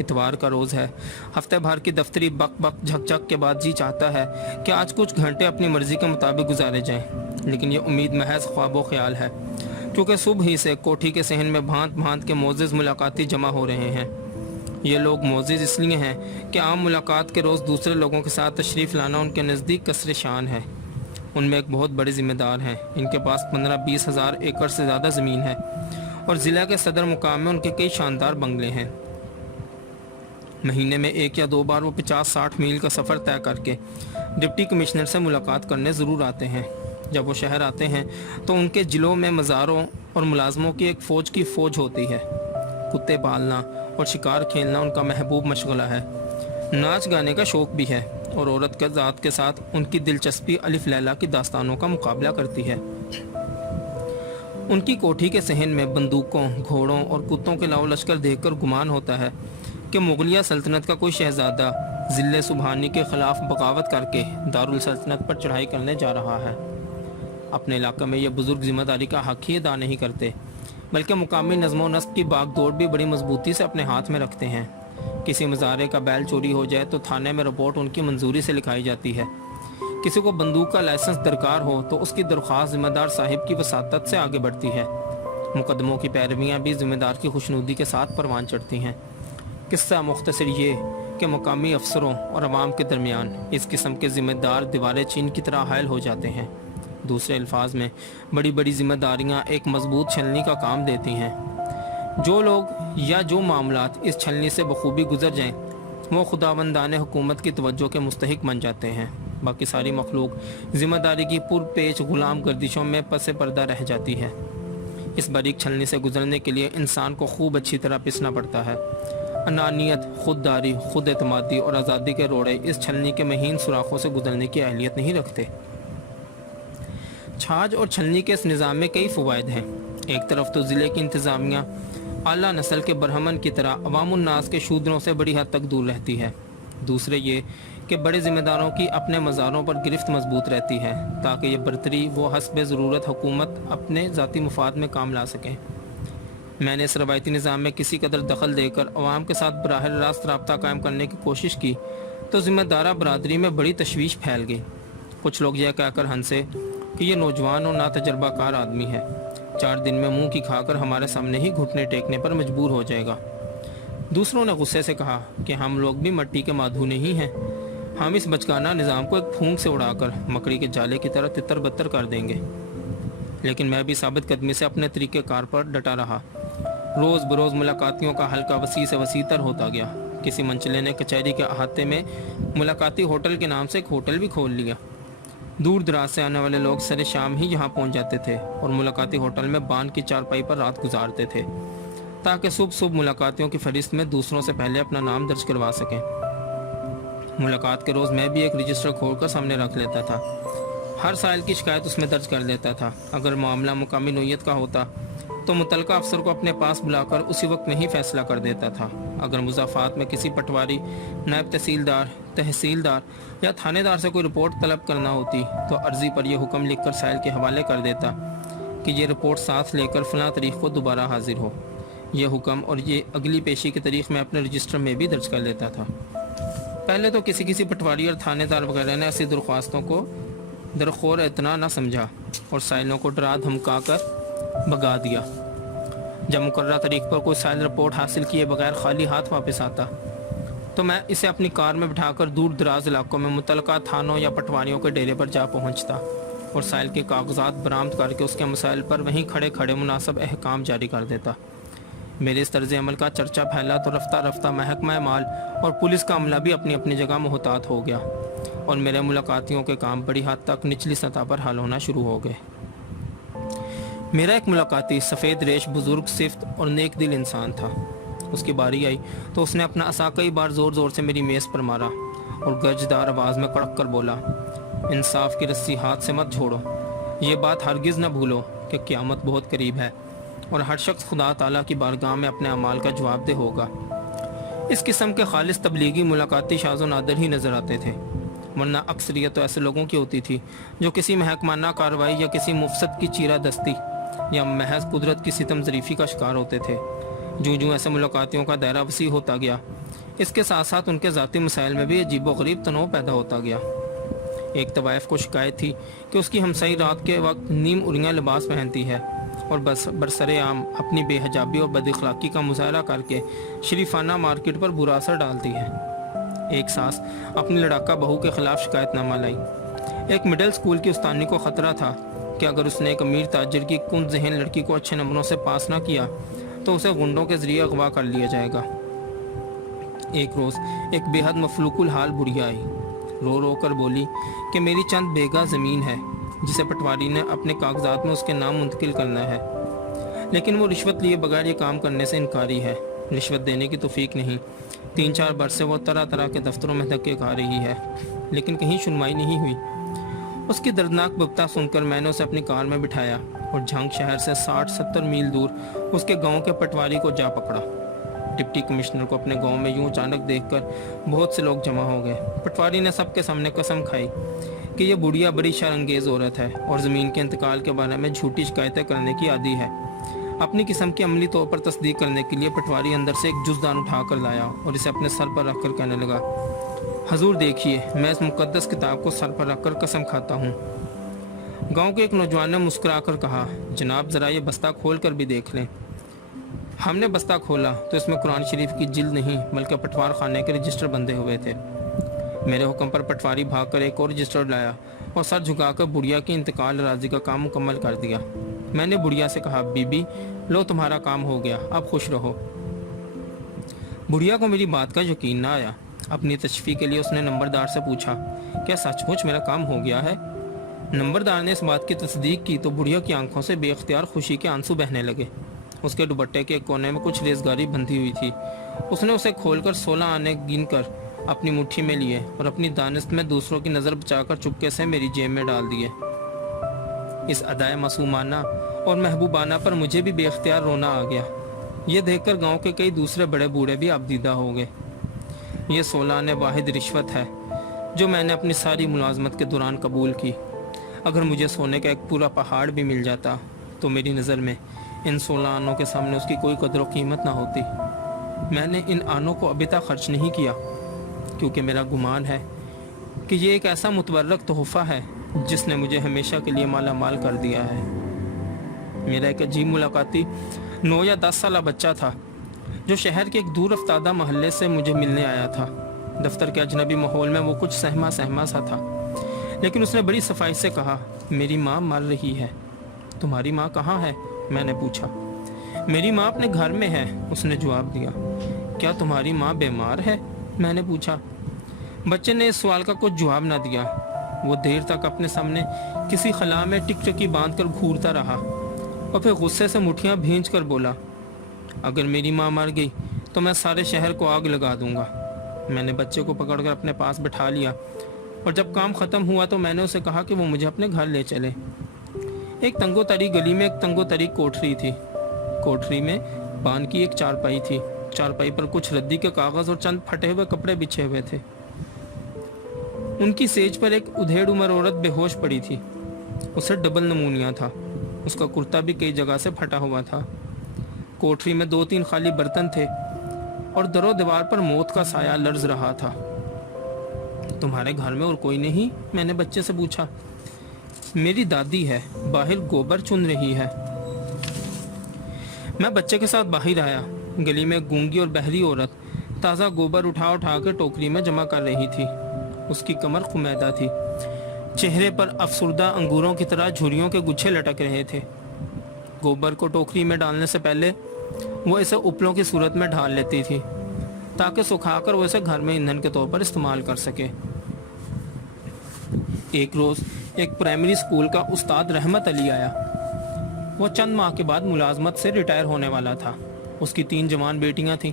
اتوار کا روز ہے، ہفتے بھر کی دفتری بک بک جھک جھک کے بعد جی چاہتا ہے کہ آج کچھ گھنٹے اپنی مرضی کے مطابق گزارے جائیں، لیکن یہ امید محض خواب و خیال ہے، کیونکہ صبح ہی سے کوٹھی کے صحن میں بھانت بھانت کے معزز ملاقاتی جمع ہو رہے ہیں۔ یہ لوگ معزز اس لیے ہیں کہ عام ملاقات کے روز دوسرے لوگوں کے ساتھ تشریف لانا ان کے نزدیک کسر شان ہے۔ ان میں ایک بہت بڑے ذمہ دار ہیں، ان کے پاس 15-20 ہزار ایکڑ سے زیادہ زمین ہے اور ضلع کے صدر مقام میں ان کے کئی شاندار بنگلے ہیں۔ مہینے میں 1 یا 2 بار وہ 50-60 میل کا سفر طے کر کے ڈپٹی کمشنر سے ملاقات کرنے ضرور آتے ہیں۔ جب وہ شہر آتے ہیں تو ان کے ضلعوں میں مزاروں اور ملازموں کی ایک فوج کی فوج ہوتی ہے۔ کتے پالنا اور شکار کھیلنا ان کا محبوب مشغلہ ہے۔ ناچ گانے کا شوق بھی ہے اور عورت کے ذات کے ساتھ ان کی دلچسپی الف لیلا کی داستانوں کا مقابلہ کرتی ہے۔ ان کی کوٹھی کے صحن میں بندوقوں، گھوڑوں اور کتوں کے لاؤ لشکر دیکھ کر گمان ہوتا ہے کہ مغلیہ سلطنت کا کوئی شہزادہ ضلع سبحانی کے خلاف بغاوت کر کے دارالسلطنت پر چڑھائی کرنے جا رہا ہے۔ اپنے علاقے میں یہ بزرگ ذمہ داری کا حق ہی ادا نہیں کرتے، بلکہ مقامی نظم و نسق کی باغ دوڑ بھی بڑی مضبوطی سے اپنے ہاتھ میں رکھتے ہیں۔ کسی مزارے کا بیل چوری ہو جائے تو تھانے میں رپورٹ ان کی منظوری سے لکھائی جاتی ہے۔ کسی کو بندوق کا لائسنس درکار ہو تو اس کی درخواست ذمہ دار صاحب کی وساطت سے آگے بڑھتی ہے۔ مقدموں کی پیرویاں بھی ذمہ دار کی خوشنودی کے ساتھ پروان چڑھتی ہیں۔ قصہ مختصر یہ کہ مقامی افسروں اور عوام کے درمیان اس قسم کے ذمہ دار دیوارے چین کی طرح حائل ہو جاتے ہیں۔ دوسرے الفاظ میں بڑی بڑی ذمہ داریاں ایک مضبوط چھلنی کا کام دیتی ہیں۔ جو لوگ یا جو معاملات اس چھلنی سے بخوبی گزر جائیں وہ خداوندان حکومت کی توجہ کے مستحق بن جاتے ہیں۔ باقی ساری مخلوق ذمہ داری کی پر پیچ غلام گردشوں میں پس پردہ رہ جاتی ہے۔ اس باریک چھلنی سے گزرنے کے لیے انسان کو خوب اچھی طرح پسنا پڑتا ہے۔ انانیت، خودداری، خود اعتمادی اور آزادی کے روڑے اس چھلنی کے مہین سوراخوں سے گزرنے کی اہلیت نہیں رکھتے۔ چھاج اور چھلنی کے اس نظام میں کئی فوائد ہیں۔ ایک طرف تو ضلع کی انتظامیہ اعلیٰ نسل کے برہمن کی طرح عوام الناس کے شودروں سے بڑی حد تک دور رہتی ہے۔ دوسرے یہ کہ بڑے ذمہ داروں کی اپنے مزاروں پر گرفت مضبوط رہتی ہے تاکہ یہ برتری وہ حسب ضرورت حکومت اپنے ذاتی مفاد میں کام لا سکیں۔ میں نے اس روایتی نظام میں کسی قدر دخل دے کر عوام کے ساتھ براہ راست رابطہ قائم کرنے کی کوشش کی تو ذمہ دارہ برادری میں بڑی تشویش پھیل گئی۔ کچھ لوگ یہ کہہ کر ہنسے کہ یہ نوجوان اور ناتجربہ کار آدمی ہے، 4 دن میں منہ کی کھا کر ہمارے سامنے ہی گھٹنے ٹیکنے پر مجبور ہو جائے گا۔ دوسروں نے غصے سے کہا کہ ہم لوگ بھی مٹی کے مادھو نہیں ہیں، ہم اس بچگانہ نظام کو ایک پھونک سے اڑا کر مکڑی کے جالے کی طرح تتر بتر کر دیں گے۔ لیکن میں بھی ثابت قدمی سے اپنے طریقہ کار پر ڈٹا رہا۔ روز بروز ملاقاتیوں کا حلقہ وسیع سے وسیع تر ہوتا گیا۔ کسی منچلے نے کچہری کے احاطے میں ملاقاتی ہوٹل کے نام سے ایک ہوٹل بھی کھول لیا۔ دور دراز سے آنے والے لوگ سر شام ہی یہاں پہنچ جاتے تھے اور ملاقاتی ہوٹل میں بان کی چارپائی پر رات گزارتے تھے تاکہ صبح ملاقاتیوں کی فہرست میں دوسروں سے پہلے اپنا نام درج کروا سکیں۔ ملاقات کے روز میں بھی ایک رجسٹر کھول کر سامنے رکھ لیتا تھا۔ ہر سائل کی شکایت اس میں درج کر دیتا تھا۔ اگر معاملہ مقامی نوعیت کا ہوتا تو متعلقہ افسر کو اپنے پاس بلا کر اسی وقت میں ہی فیصلہ کر دیتا تھا۔ اگر مضافات میں کسی پٹواری، نائب تحصیلدار یا تھانے دار سے کوئی رپورٹ طلب کرنا ہوتی تو عرضی پر یہ حکم لکھ کر سائل کے حوالے کر دیتا کہ یہ رپورٹ ساتھ لے کر فلاں تاریخ کو دوبارہ حاضر ہو۔ یہ حکم اور یہ اگلی پیشی کی تاریخ میں اپنے رجسٹر میں بھی درج کر لیتا تھا۔ پہلے تو کسی پٹواری اور تھانے دار وغیرہ نے ایسی درخواستوں کو درخور اتنا نہ سمجھا اور سائلوں کو ڈرا دھمکا کر بھگا دیا۔ جب مقررہ تاریخ پر کوئی سائل رپورٹ حاصل کیے بغیر خالی ہاتھ واپس آتا تو میں اسے اپنی کار میں بٹھا کر دور دراز علاقوں میں متعلقہ تھانوں یا پٹواریوں کے ڈیرے پر جا پہنچتا اور سائل کے کاغذات برآمد کر کے اس کے مسائل پر وہیں کھڑے کھڑے مناسب احکام جاری کر دیتا۔ میرے اس طرز عمل کا چرچا پھیلا تو رفتہ رفتہ محکمہ مال اور پولیس کا عملہ بھی اپنی اپنی جگہ محتاط ہو گیا اور میرے ملاقاتیوں کے کام بڑی حد تک نچلی سطح پر حل ہونا شروع ہو گئے۔ میرا ایک ملاقاتی سفید ریش بزرگ صفت اور نیک دل انسان تھا۔ اس کی باری آئی تو اس نے اپنا عصا کئی بار زور زور سے میری میز پر مارا اور گرجدار آواز میں کڑک کر بولا، انصاف کی رسی ہاتھ سے مت چھوڑو، یہ بات ہرگز نہ بھولو کہ قیامت بہت قریب ہے اور ہر شخص خدا تعالیٰ کی بارگاہ میں اپنے اعمال کا جواب دہ ہوگا۔ اس قسم کے خالص تبلیغی ملاقاتی شاذ و نادر ہی نظر آتے تھے، ورنہ اکثریت تو ایسے لوگوں کی ہوتی تھی جو کسی محکمانہ کارروائی یا کسی مفسد کی چیرہ دستی یا محض قدرت کی ستم ظریفی کا شکار ہوتے تھے۔ جوں ایسے ملاقاتیوں کا دائرہ وسیع ہوتا گیا اس کے ساتھ ساتھ ان کے ذاتی مسائل میں بھی عجیب و غریب تنوع پیدا ہوتا گیا۔ ایک طوائف کو شکایت تھی کہ اس کی ہمسائی رات کے وقت نیم اڑیاں لباس پہنتی ہے اور بس برسر عام اپنی بے حجابی اور بد اخلاقی کا مظاہرہ کر کے شریفانہ مارکیٹ پر برا اثر ڈالتی ہے۔ ایک ساس اپنی لڑاکا بہو کے خلاف شکایت نامہ لائی۔ ایک مڈل سکول کی استانی کو خطرہ تھا کہ اگر اس نے ایک امیر تاجر کی کن ذہن لڑکی کو اچھے نمبروں سے پاس نہ کیا تو اسے غنڈوں کے ذریعے اغوا کر لیا جائے گا۔ ایک روز ایک بے حد مفلوق الحال بڑھیا آئی، رو رو کر بولی کہ میری چند بیگھہ زمین ہے جسے پٹواری نے اپنے کاغذات میں اس کے نام منتقل کرنا ہے، لیکن وہ رشوت لیے بغیر یہ کام کرنے سے انکاری ہے۔ رشوت دینے کی توفیق نہیں۔ 3-4 برس سے وہ طرح طرح کے دفتروں میں دھکے کھا رہی ہے، لیکن کہیں سنوائی نہیں ہوئی۔ اس کی دردناک ببتا سن کر میں نے اسے اپنی کار میں بٹھایا اور جھنگ شہر سے 60-70 میل دور اس کے گاؤں کے پٹواری کو جا پکڑا۔ ڈپٹی کمشنر کو اپنے گاؤں میں یوں اچانک دیکھ کر بہت سے لوگ جمع ہو گئے۔ پٹواری نے سب کے سامنے قسم کھائی کہ یہ بڑھیا بڑی شرانگیز عورت ہے اور زمین کے انتقال کے بارے میں جھوٹی شکایتیں کرنے کی عادی ہے۔ اپنی قسم کی عملی طور پر تصدیق کرنے کے لیے پٹواری اندر سے ایک جزدان اٹھا کر لایا اور اسے اپنے سر پر رکھ کر کہنے لگا، حضور دیکھیے، میں اس مقدس کتاب کو سر پر رکھ کر قسم کھاتا ہوں۔ گاؤں کے ایک نوجوان نے مسکرا کر کہا، جناب ذرا یہ بستہ کھول کر بھی دیکھ لیں۔ ہم نے بستہ کھولا تو اس میں قرآن شریف کی جلد نہیں بلکہ پٹوار خانے کے رجسٹر بندھے ہوئے تھے۔ میرے حکم پر پٹواری بھاگ کر ایک اور رجسٹر لایا اور سر جھکا کر بڑھیا کی انتقال راضی کا کام مکمل کر دیا۔ میں نے بڑھیا سے کہا، بی بی لو تمہارا کام ہو گیا، اب خوش رہو۔ بڑھیا کو میری بات کا یقین نہ آیا۔ اپنی تشفی کے لیے اس نے نمبردار سے پوچھا، کیا سچ مچ میرا کام ہو گیا ہے؟ نمبردار نے اس بات کی تصدیق کی تو بڑھیا کی آنکھوں سے بے اختیار خوشی کے آنسو بہنے لگے۔ اس کے دوپٹے کے ایک کونے میں کچھ ریزگاری بندھی ہوئی تھی۔ اس نے اسے کھول کر 16 آنے گن کر اپنی مٹھی میں لیے اور اپنی دانست میں دوسروں کی نظر بچا کر چپکے سے میری جیب میں ڈال دیے۔ اس ادائے معصومانہ اور محبوبانہ پر مجھے بھی بے اختیار رونا آ گیا۔ یہ دیکھ کر گاؤں کے کئی دوسرے بڑے بوڑھے بھی ابدیدہ ہو گئے۔ یہ 16 آنے واحد رشوت ہے جو میں نے اپنی ساری ملازمت کے دوران قبول کی۔ اگر مجھے سونے کا ایک پورا پہاڑ بھی مل جاتا تو میری نظر میں ان 16 آنوں کے سامنے اس کی کوئی قدر و قیمت نہ ہوتی۔ میں نے ان آنوں کو ابھی تک خرچ نہیں کیا کیونکہ میرا گمان ہے کہ یہ ایک ایسا متبرک تحفہ ہے جس نے مجھے ہمیشہ کے لیے مالا مال کر دیا ہے۔ میرا ایک عجیب ملاقاتی 9 یا 10 سالہ بچہ تھا جو شہر کے ایک دور افتادہ محلے سے مجھے ملنے آیا تھا۔ دفتر کے اجنبی ماحول میں وہ کچھ سہما سا تھا، لیکن اس نے بڑی صفائی سے کہا، میری ماں مر رہی ہے۔ تمہاری ماں کہاں ہے؟ میں نے پوچھا۔ میری ماں اپنے گھر میں ہے، اس نے جواب دیا۔ کیا تمہاری ماں بیمار ہے؟ میں نے پوچھا۔ بچے نے اس سوال کا کچھ جواب نہ دیا۔ وہ دیر تک اپنے سامنے کسی خلا میں ٹک ٹکی باندھ کر گھورتا رہا اور پھر غصے سے مٹھیاں بھینچ کر بولا، اگر میری ماں مر گئی تو میں سارے شہر کو آگ لگا دوں گا۔ میں نے بچے کو پکڑ کر اپنے پاس بٹھا لیا اور جب کام ختم ہوا تو میں نے اسے کہا کہ وہ مجھے اپنے گھر لے چلے۔ ایک تنگو تری گلی میں ایک تنگو تری کوٹھری تھی۔ کوٹھری میں بان کی ایک چارپائی تھی۔ چارپائی پر کچھ ردی کے کاغذ اور چند پھٹے ہوئے کپڑے بچھے ہوئے تھے۔ ان کی سیج پر ایک ادھیڑ عمر عورت بے ہوش پڑی تھی۔ اسے ڈبل نمونیا تھا۔ اس کا کرتا بھی کئی جگہ سے پھٹا ہوا تھا۔ کوٹھری میں 2-3 خالی برتن تھے اور در و دیوار پر موت کا سایہ لرز رہا تھا۔ تمہارے گھر میں اور کوئی نہیں؟ میں نے بچے سے پوچھا۔ میری دادی ہے، باہر گوبر چن رہی ہے۔ میں بچے کے ساتھ باہر آیا۔ گلی میں گونگی اور بہری عورت تازہ گوبر اٹھا کے ٹوکری میں جمع کر رہی تھی۔ اس کی کمر خمیدہ تھی۔ چہرے پر افسردہ انگوروں کی طرح جھریوں کے گچھے لٹک رہے تھے۔ گوبر کو ٹوکری میں ڈالنے سے پہلے وہ اسے اپلوں کی صورت میں ڈھال لیتی تھی تاکہ سکھا کر وہ اسے گھر میں ایندھن کے طور پر استعمال کر سکے۔ ایک روز ایک پرائمری اسکول کا استاد رحمت علی آیا۔ وہ چند ماہ کے بعد ملازمت سے ریٹائر ہونے والا تھا۔ اس کی 3 جوان بیٹیاں تھیں۔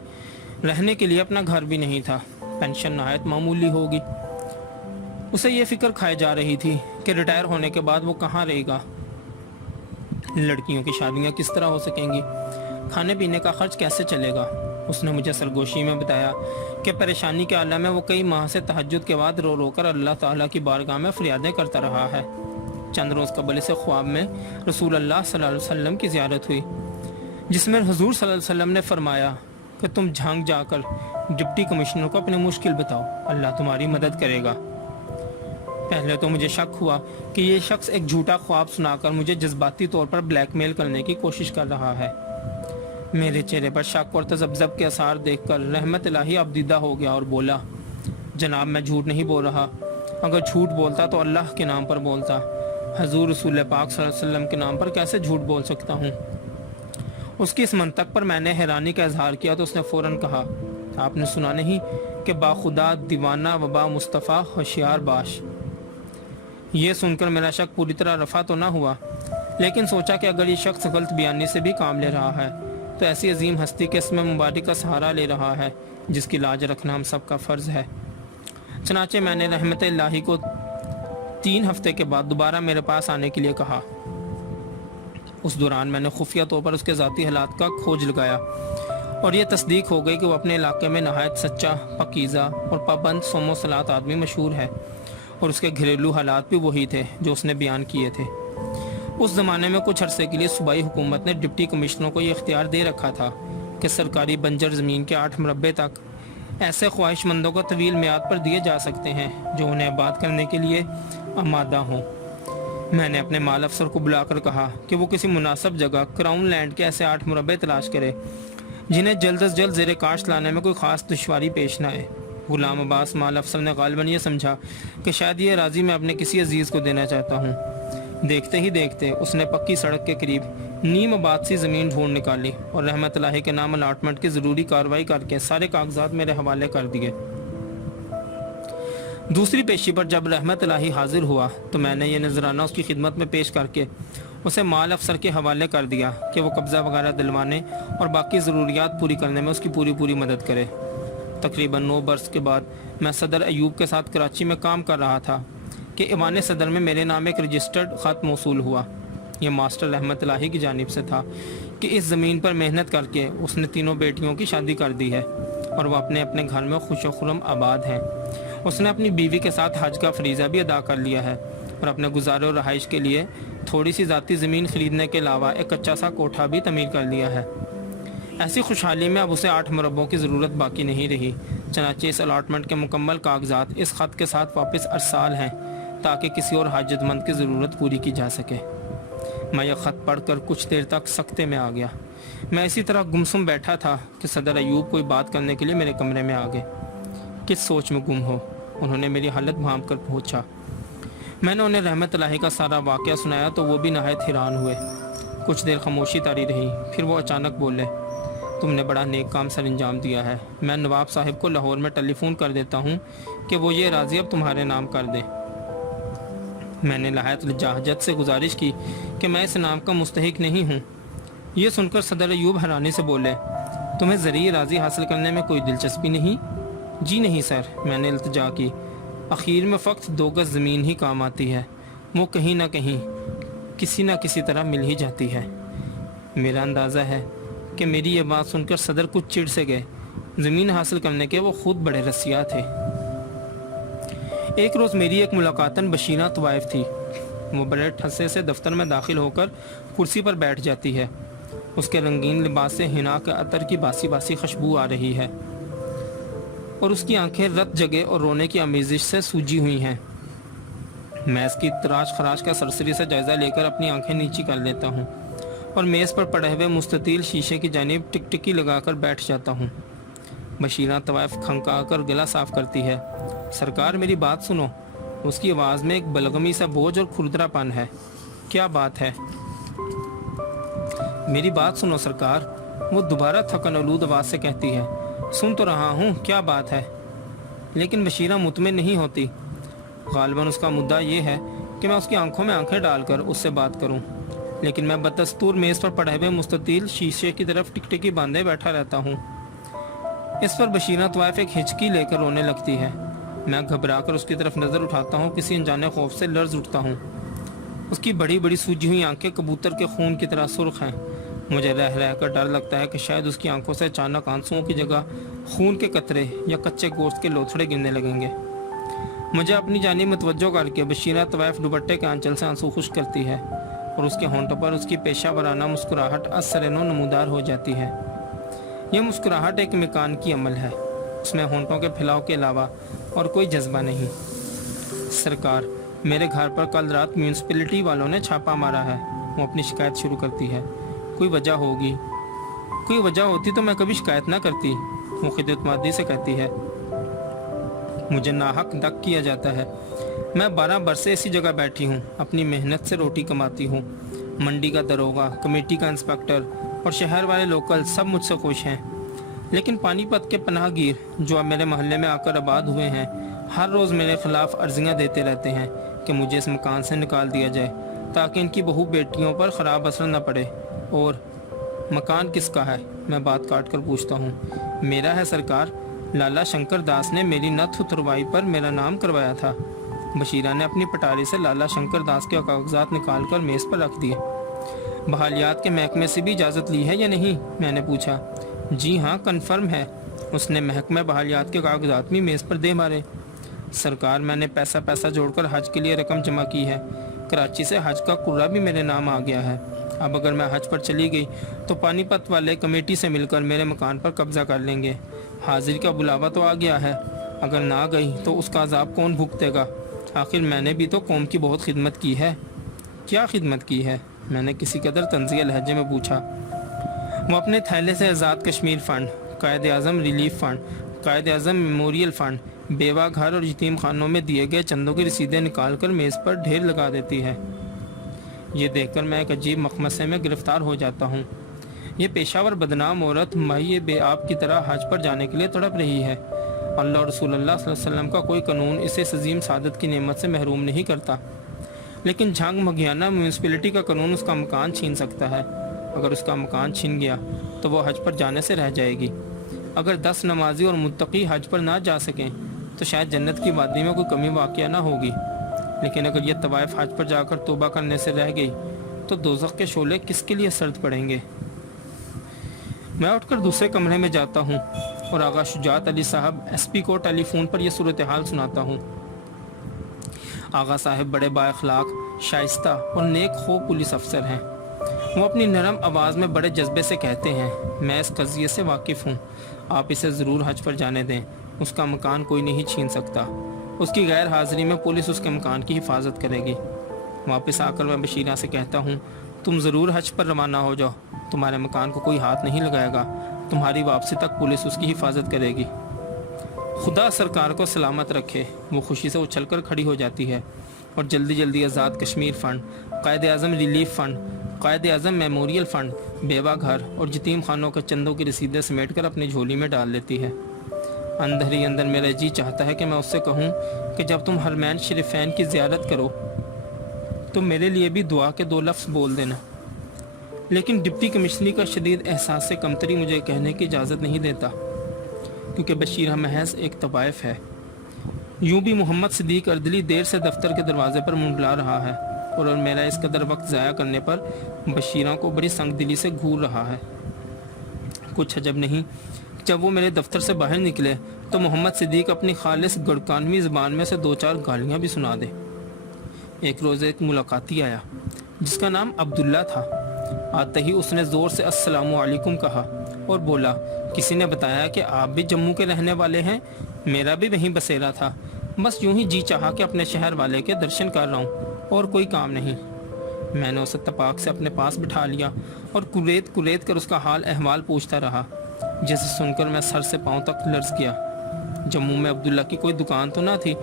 رہنے کے لیے اپنا گھر بھی نہیں تھا۔ پینشن نہایت معمولی ہوگی۔ اسے یہ فکر کھائے جا رہی تھی کہ ریٹائر ہونے کے بعد وہ کہاں رہے گا، لڑکیوں کی شادیاں کس طرح ہو سکیں گی، کھانے پینے کا خرچ کیسے چلے گا۔ اس نے مجھے سرگوشی میں بتایا کہ پریشانی کے عالم میں وہ کئی ماہ سے تہجد کے بعد رو رو کر اللہ تعالیٰ کی بارگاہ میں فریادیں کرتا رہا ہے۔ چند روز قبل سے خواب میں رسول اللہ صلی اللہ علیہ وسلم کی زیارت ہوئی، جس میں حضور صلی اللہ علیہ وسلم نے فرمایا کہ تم جھانک جا کر ڈپٹی کمشنر کو اپنی مشکل بتاؤ، اللہ تمہاری مدد کرے گا۔ پہلے تو مجھے شک ہوا کہ یہ شخص ایک جھوٹا خواب سنا کر مجھے جذباتی طور پر بلیک میل کرنے کی کوشش کر رہا ہے۔ میرے چہرے پر شک اور تذبذب کے آثار دیکھ کر رحمت الہی ابدیدہ ہو گیا اور بولا، جناب میں جھوٹ نہیں بول رہا، اگر جھوٹ بولتا تو اللہ کے نام پر بولتا، حضور رسول پاک صلی اللہ علیہ وسلم کے نام پر کیسے جھوٹ بول سکتا ہوں؟ اس کی اس منطق پر میں نے حیرانی کا اظہار کیا تو اس نے فوراً کہا، آپ نے سنا نہیں کہ باخدا دیوانہ و با مصطفیٰ ہوشیار باش؟ یہ سن کر میرا شک پوری طرح رفع تو نہ ہوا، لیکن سوچا کہ اگر یہ شخص غلط بیانی سے بھی کام لے رہا ہے تو ایسی عظیم ہستی کے اسم مبارک کا سہارا لے رہا ہے جس کی لاج رکھنا ہم سب کا فرض ہے۔ چنانچہ میں نے رحمت الہی کو 3 ہفتے کے بعد دوبارہ میرے پاس آنے کے لیے کہا۔ اس دوران میں نے خفیہ طور پر اس کے ذاتی حالات کا کھوج لگایا اور یہ تصدیق ہو گئی کہ وہ اپنے علاقے میں نہایت سچا، پاکیزہ اور پابند صوم و صلاۃ آدمی مشہور ہے، اور اس کے گھریلو حالات بھی وہی تھے جو اس نے بیان کیے تھے۔ اس زمانے میں کچھ عرصے کے لیے صوبائی حکومت نے ڈپٹی کمشنروں کو یہ اختیار دے رکھا تھا کہ سرکاری بنجر زمین کے 8 مربع تک ایسے خواہش مندوں کو طویل میعاد پر دیے جا سکتے ہیں جو انہیں آباد کرنے کے لیے آمادہ ہوں۔ میں نے اپنے مال افسر کو بلا کر کہا کہ وہ کسی مناسب جگہ کراؤن لینڈ کے ایسے 8 مربع تلاش کرے جنہیں جلد از جلد زیر کاشت لانے میں کوئی خاص دشواری پیش نہ آئے۔ غلام عباس مال افسر نے غالباً یہ سمجھا کہ شاید یہ اراضی میں اپنے کسی عزیز کو دینا چاہتا ہوں۔ دیکھتے ہی دیکھتے اس نے پکی سڑک کے قریب نیم آباد سی زمین ڈھونڈ نکالی اور رحمت الہی کے نام الاٹمنٹ کی ضروری کارروائی کر کے سارے کاغذات میرے حوالے کر دیے۔ دوسری پیشی پر جب رحمت الہی حاضر ہوا تو میں نے یہ نذرانہ اس کی خدمت میں پیش کر کے اسے مال افسر کے حوالے کر دیا کہ وہ قبضہ وغیرہ دلوانے اور باقی ضروریات پوری کرنے میں اس کی پوری مدد کرے۔ تقریباً 9 برس کے بعد میں صدر ایوب کے ساتھ کراچی میں کام کر رہا تھا کہ ایوان صدر میں میرے نام ایک رجسٹرڈ خط موصول ہوا۔ یہ ماسٹر رحمت الہی کی جانب سے تھا کہ اس زمین پر محنت کر کے اس نے 3 بیٹیوں کی شادی کر دی ہے اور وہ اپنے اپنے گھر میں خوش و خرم آباد ہیں۔ اس نے اپنی بیوی کے ساتھ حج کا فریضہ بھی ادا کر لیا ہے اور اپنے گزارے و رہائش کے لیے تھوڑی سی ذاتی زمین خریدنے کے علاوہ ایک کچا سا کوٹھا بھی تعمیر کر لیا ہے۔ ایسی خوشحالی میں اب اسے 8 مربوں کی ضرورت باقی نہیں رہی، چنانچہ اس الاٹمنٹ کے مکمل کاغذات اس خط کے ساتھ واپس ارسال ہیں تاکہ کسی اور حاجت مند کی ضرورت پوری کی جا سکے۔ میں یہ خط پڑھ کر کچھ دیر تک سکتے میں آ گیا۔ میں اسی طرح گمسم بیٹھا تھا کہ صدر ایوب کوئی بات کرنے کے لیے میرے کمرے میں آ گئے۔ کس سوچ میں گم ہو؟ انہوں نے میری حالت بھانپ کر پوچھا۔ میں نے انہیں رحمت الہی کا سارا واقعہ سنایا تو وہ بھی نہایت حیران ہوئے۔ کچھ دیر خاموشی طاری رہی، پھر وہ اچانک بولے، تم نے بڑا نیک کام سر انجام دیا ہے۔ میں نواب صاحب کو لاہور میں ٹیلی فون کر دیتا ہوں کہ وہ یہ اراضی اب تمہارے نام کر دیں۔ میں نے نہایت لجاجت سے گزارش کی کہ میں اس نام کا مستحق نہیں ہوں۔ یہ سن کر صدر ایوب حیرانی سے بولے، تمہیں زرعی اراضی حاصل کرنے میں کوئی دلچسپی نہیں؟ جی نہیں سر، میں نے التجا کی، اخیر میں فقط 2 گز زمین ہی کام آتی ہے، وہ کہیں نہ کہیں کسی نہ کسی طرح مل ہی جاتی ہے۔ میرا اندازہ ہے کہ میری یہ بات سن کر صدر کچھ چڑ سے گئے۔ زمین حاصل کرنے کے وہ خود بڑے رسیا تھے۔ ایک روز میری ایک ملاقاتاً بشیرہ طوائف تھی۔ وہ بڑے ٹھسے سے دفتر میں داخل ہو کر کرسی پر بیٹھ جاتی ہے۔ اس کے رنگین لباس سے حنا کے عطر کی باسی باسی خوشبو آ رہی ہے اور اس کی آنکھیں رت جگے اور رونے کی آمیزش سے سوجی ہوئی ہیں۔ میں اس کی تراش خراش کا سرسری سے جائزہ لے کر اپنی آنکھیں نیچی کر لیتا ہوں اور میز پر پڑے ہوئے مستطیل شیشے کی جانب ٹکٹکی لگا کر بیٹھ جاتا ہوں۔ بشیرہ طوائف کھنکا کر گلا صاف کرتی ہے۔ سرکار میری بات سنو۔ اس کی آواز میں ایک بلغمی سا بوجھ اور کھردرا پن ہے۔ کیا بات ہے؟ میری بات سنو سرکار، وہ دوبارہ تھکن آلود آواز سے کہتی ہے۔ سن تو رہا ہوں، کیا بات ہے؟ لیکن بشیرہ مطمئن نہیں ہوتی۔ غالباً اس کا مدعا یہ ہے کہ میں اس کی آنکھوں میں آنکھیں ڈال کر اس سے بات کروں، لیکن میں بدستور میز پر پڑے ہوئے مستطیل شیشے کی طرف ٹکٹکی باندھے بیٹھا رہتا ہوں۔ اس پر بشیرہ طوائف ایک ہچکی لے کر رونے لگتی ہے۔ میں گھبرا کر اس کی طرف نظر اٹھاتا ہوں، کسی انجانے خوف سے لرز اٹھتا ہوں۔ اس کی بڑی بڑی سوجی ہوئی آنکھیں کبوتر کے خون کی طرح سرخ ہیں۔ مجھے رہ رہ کر ڈر لگتا ہے کہ شاید اس کی آنکھوں سے اچانک آنسوؤں کی جگہ خون کے قطرے یا کچے گوشت کے لوتھڑے گرنے لگیں گے۔ مجھے اپنی جانب متوجہ کر کے بشیرہ طوائف دوپٹے کے آنچل سے آنسو خشک کرتی ہے اور اس کے ہونٹوں پر اس کی پیشہ ورانہ مسکراہٹ از سر نو نمودار ہو جاتی ہے۔ یہ مسکراہٹ ایک میکانیکی عمل ہے۔ اس میں ہونٹوں کے پھیلاؤ کے علاوہ اور کوئی جذبہ نہیں۔ سرکار، میرے گھر پر کل رات میونسپلٹی والوں نے چھاپا مارا ہے۔ وہ اپنی شکایت شروع کرتی ہے۔ کوئی وجہ ہوگی؟ کوئی وجہ ہوتی تو میں کبھی شکایت نہ کرتی، وہ خدمت مادی سے کہتی ہے۔ مجھے ناحق دک کیا جاتا ہے۔ میں 12 برس سے اسی جگہ بیٹھی ہوں، اپنی محنت سے روٹی کماتی ہوں۔ منڈی کا دروغہ، کمیٹی کا انسپیکٹر اور شہر والے لوکل سب مجھ سے خوش ہیں، لیکن پانی پت کے پناہ گیر جو اب میرے محلے میں آ کر آباد ہوئے ہیں ہر روز میرے خلاف عرضیاں دیتے رہتے ہیں کہ مجھے اس مکان سے نکال دیا جائے تاکہ ان کی بہو بیٹیوں پر خراب اثر نہ پڑے۔ اور مکان کس کا ہے؟ میں بات کاٹ کر پوچھتا ہوں۔ میرا ہے سرکار، لالا شنکر داس نے میری نتھ اتروائی پر میرا نام کروایا تھا۔ بشیرہ نے اپنی پٹاری سے لالا شنکر داس کے کاغذات نکال کر میز پر رکھ دیے۔ بحالیات کے محکمے سے بھی اجازت لی ہے یا نہیں؟ میں نے پوچھا۔ جی ہاں، کنفرم ہے۔ اس نے محکمہ بحالیات کے کاغذات بھی میز پر دے مارے۔ سرکار، میں نے پیسہ جوڑ کر حج کے لیے رقم جمع کی ہے۔ کراچی سے حج کا قرعہ بھی میرے نام آ گیا ہے۔ اب اگر میں حج پر چلی گئی تو پانی پت والے کمیٹی سے مل کر میرے مکان پر قبضہ کر لیں گے۔ حاضر کا بلاوا تو آ گیا ہے، اگر نہ گئی تو اس کا عذاب کون بھگتے گا؟ آخر میں نے بھی تو قوم کی بہت خدمت کی ہے۔ کیا خدمت کی ہے؟ میں نے کسی قدر طنزیہ لہجے میں پوچھا۔ وہ اپنے تھیلے سے Azad Kashmir fund, Quaid Azam relief fund, Quaid Azam memorial fund, بیوہ گھر اور یتیم خانوں میں دیے گئے چندوں کی رسیدیں نکال کر میز پر ڈھیر لگا دیتی ہے۔ یہ دیکھ کر میں ایک عجیب مخمصے میں گرفتار ہو جاتا ہوں۔ یہ پیشہ ور بدنام عورت ماہی بے آب کی طرح حج پر جانے کے لیے تڑپ رہی ہے۔ اللہ اور رسول اللہ صلی اللہ علیہ وسلم کا کوئی قانون اسے اس عظیم سعادت کی نعمت سے محروم نہیں کرتا، لیکن جھانگ مگھیانہ میونسپلٹی کا قانون اس کا مکان چھین سکتا ہے۔ اگر اس کا مکان چھن گیا تو وہ حج پر جانے سے رہ جائے گی۔ اگر 10 نمازی اور متقی حج پر نہ جا سکیں تو شاید جنت کی وادی میں کوئی کمی واقع نہ ہوگی، لیکن اگر یہ طوائف حج پر جا کر توبہ کرنے سے رہ گئی تو دوزخ کے شعلے کس کے لیے سرد پڑیں گے؟ میں اٹھ کر دوسرے کمرے میں جاتا ہوں اور آغا شجاعت علی صاحب ایس پی کو ٹیلی فون پر یہ صورتحال سناتا ہوں۔ آغا صاحب بڑے با اخلاق، شائستہ اور نیک خو پولیس افسر ہیں۔ وہ اپنی نرم آواز میں بڑے جذبے سے کہتے ہیں، میں اس قضیے سے واقف ہوں، آپ اسے ضرور حج پر جانے دیں، اس کا مکان کوئی نہیں چھین سکتا۔ اس کی غیر حاضری میں پولیس اس کے مکان کی حفاظت کرے گی۔ واپس آ کر میں بشیرہ سے کہتا ہوں، تم ضرور حج پر روانہ ہو جاؤ، تمہارے مکان کو کوئی ہاتھ نہیں لگائے گا، تمہاری واپسی تک پولیس اس کی حفاظت کرے گی۔ خدا سرکار کو سلامت رکھے۔ وہ خوشی سے اچھل کر کھڑی ہو جاتی ہے اور جلدی جلدی Azad Kashmir fund, Quaid Azam relief fund, Quaid Azam memorial fund, بیوہ گھر اور یتیم خانوں کے چندوں کی رسیدیں سمیٹ کر اپنی جھولی میں ڈال لیتی ہے۔ اندر ہی اندر میرا جی چاہتا ہے کہ میں اس سے کہوں کہ جب تم حرمین شریفین کی زیارت کرو تو میرے لیے بھی دعا کے 2 لفظ بول دینا، لیکن ڈپٹی کمشنری کا شدید احساس سے کمتری مجھے کہنے کی اجازت نہیں دیتا، کیونکہ بشیرہ محض ایک طوائف ہے۔ یوں بھی محمد صدیق اردلی دیر سے دفتر کے دروازے پر منڈلا رہا ہے اور میرا اس قدر وقت ضائع کرنے پر بشیرہ کو بڑی سنگ دلی سے گھور رہا ہے۔ کچھ عجب نہیں جب وہ میرے دفتر سے باہر نکلے تو محمد صدیق اپنی خالص گڑکانوی زبان میں سے 2-4 گالیاں بھی سنا دے۔ ایک روز ایک ملاقاتی آیا جس کا نام عبداللہ تھا۔ آتے ہی اس نے زور سے السلام علیکم کہا اور بولا، کسی نے بتایا کہ آپ بھی جموں کے رہنے والے ہیں؟ میرا بھی وہیں بسیرا تھا، بس یوں ہی جی چاہا کہ اپنے شہر والے کے درشن کر رہا ہوں اور کوئی کام نہیں۔ میں نے اسے تپاک سے اپنے پاس بٹھا لیا اور کریت کر اس کا حال احوال پوچھتا رہا، جسے سن کر میں سر سے پاؤں تک لرز گیا۔ جموں میں عبداللہ کی کوئی دکان تو نہ تھی،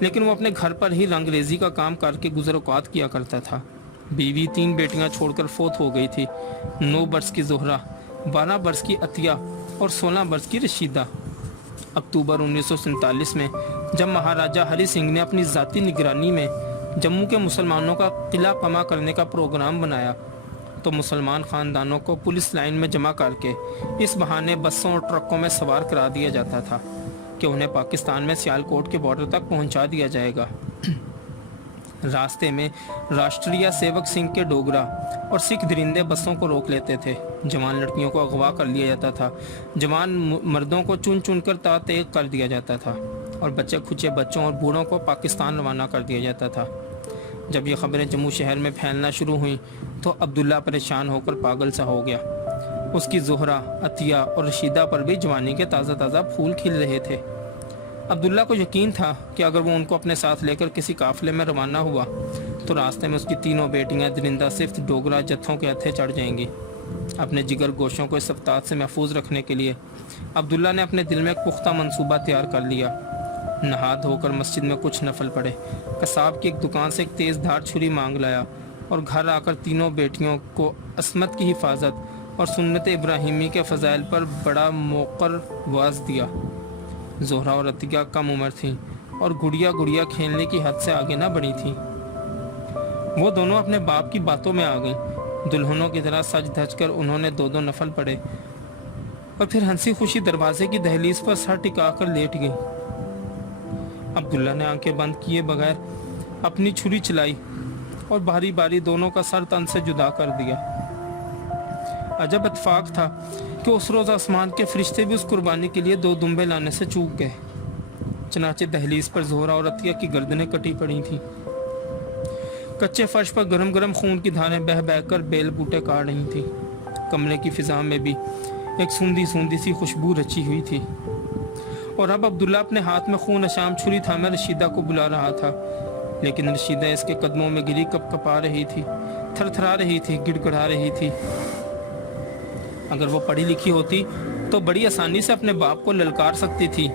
لیکن وہ اپنے گھر پر ہی رنگریزی کا کام کر کے گزر اوقات کیا کرتا تھا۔ بیوی 3 بیٹیاں چھوڑ کر فوت ہو گئی تھی، 9 برس کی زہرہ، 12 برس کی عطیہ اور 16 برس کی رشیدہ۔ اکتوبر 1947 میں جب مہاراجہ ہری سنگھ نے اپنی ذاتی نگرانی میں جموں کے مسلمانوں کا قلعہ قمع کرنے کا پروگرام بنایا تو مسلمان خاندانوں کو پولیس لائن میں جمع کر کے اس بہانے بسوں اور ٹرکوں میں سوار کرا دیا جاتا تھا کہ انہیں پاکستان میں سیالکوٹ کے بارڈر تک پہنچا دیا جائے گا۔ راستے میں راشٹریہ سیوک سنگھ کے ڈوگرا اور سکھ درندے بسوں کو روک لیتے تھے، جوان لڑکیوں کو اغوا کر لیا جاتا تھا، جوان مردوں کو چن چن کر تعطیق کر دیا جاتا تھا اور بچے کھچے بچوں اور بوڑھوں کو پاکستان روانہ کر دیا جاتا تھا۔ جب یہ خبریں جموں شہر میں پھیلنا شروع ہوئیں تو عبداللہ پریشان ہو کر پاگل سا ہو گیا۔ اس کی زہرہ، عطیہ اور رشیدہ پر بھی جوانی کے تازہ تازہ پھول کھل رہے تھے۔ عبداللہ کو یقین تھا کہ اگر وہ ان کو اپنے ساتھ لے کر کسی قافلے میں روانہ ہوا تو راستے میں اس کی تینوں بیٹیاں درندہ صفت ڈوگرا جتھوں کے ہتھے چڑھ جائیں گی۔ اپنے جگر گوشوں کو اس سفتات سے محفوظ رکھنے کے لیے عبداللہ نے اپنے دل میں ایک پختہ منصوبہ تیار کر لیا۔ نہا دھو کر مسجد میں کچھ نفل پڑے، قصاب کی ایک دکان سے ایک تیز دھار چھری مانگ لایا اور گھر آ کر تینوں بیٹیوں کو عصمت کی حفاظت اور سنت ابراہیمی کے فضائل پر بڑا موقر واعظ دیا۔ زہرہ اور عطیہ کم عمر تھیں اور گڑیا گڑیا کھیلنے کی حد سے آگے نہ بڑھی تھیں۔ وہ دونوں اپنے باپ کی باتوں میں آ گئیں۔ دلہنوں کی طرح سج دھج کر انہوں نے دو نفل پڑھے اور پھر ہنسی خوشی دروازے کی دہلیز پر سر ٹکا کر لیٹ گئی۔ عبداللہ نے آنکھیں بند کیے بغیر اپنی چھری چلائی اور باری باری دونوں کا سر تن سے جدا کر دیا۔ عجب اتفاق تھا کہ اس روز آسمان کے فرشتے بھی اس قربانی کے لیے دو دمبے لانے سے چوک گئے۔ چنانچہ دہلیز پر زہرہ اور عطیہ کی گردنیں کٹی پڑی تھیں۔ کچے فرش پر گرم گرم خون کی دھاریں بہہ بہہ کر بیل بوٹے کاٹ رہی تھیں۔ کمرے کی فضا میں بھی ایک سوندھی سوندھی سی خوشبو رچی ہوئی تھی۔ اور اب عبداللہ اپنے ہاتھ میں خون اشام چھری تھامے رشیدہ کو بلا رہا تھا، لیکن رشیدہ اس کے قدموں میں گری کپ کپا رہی تھی، تھر تھرا رہی تھی، گڑ گڑا رہی تھی۔ اگر وہ پڑھی لکھی ہوتی تو بڑی آسانی سے اپنے باپ کو للکار سکتی تھی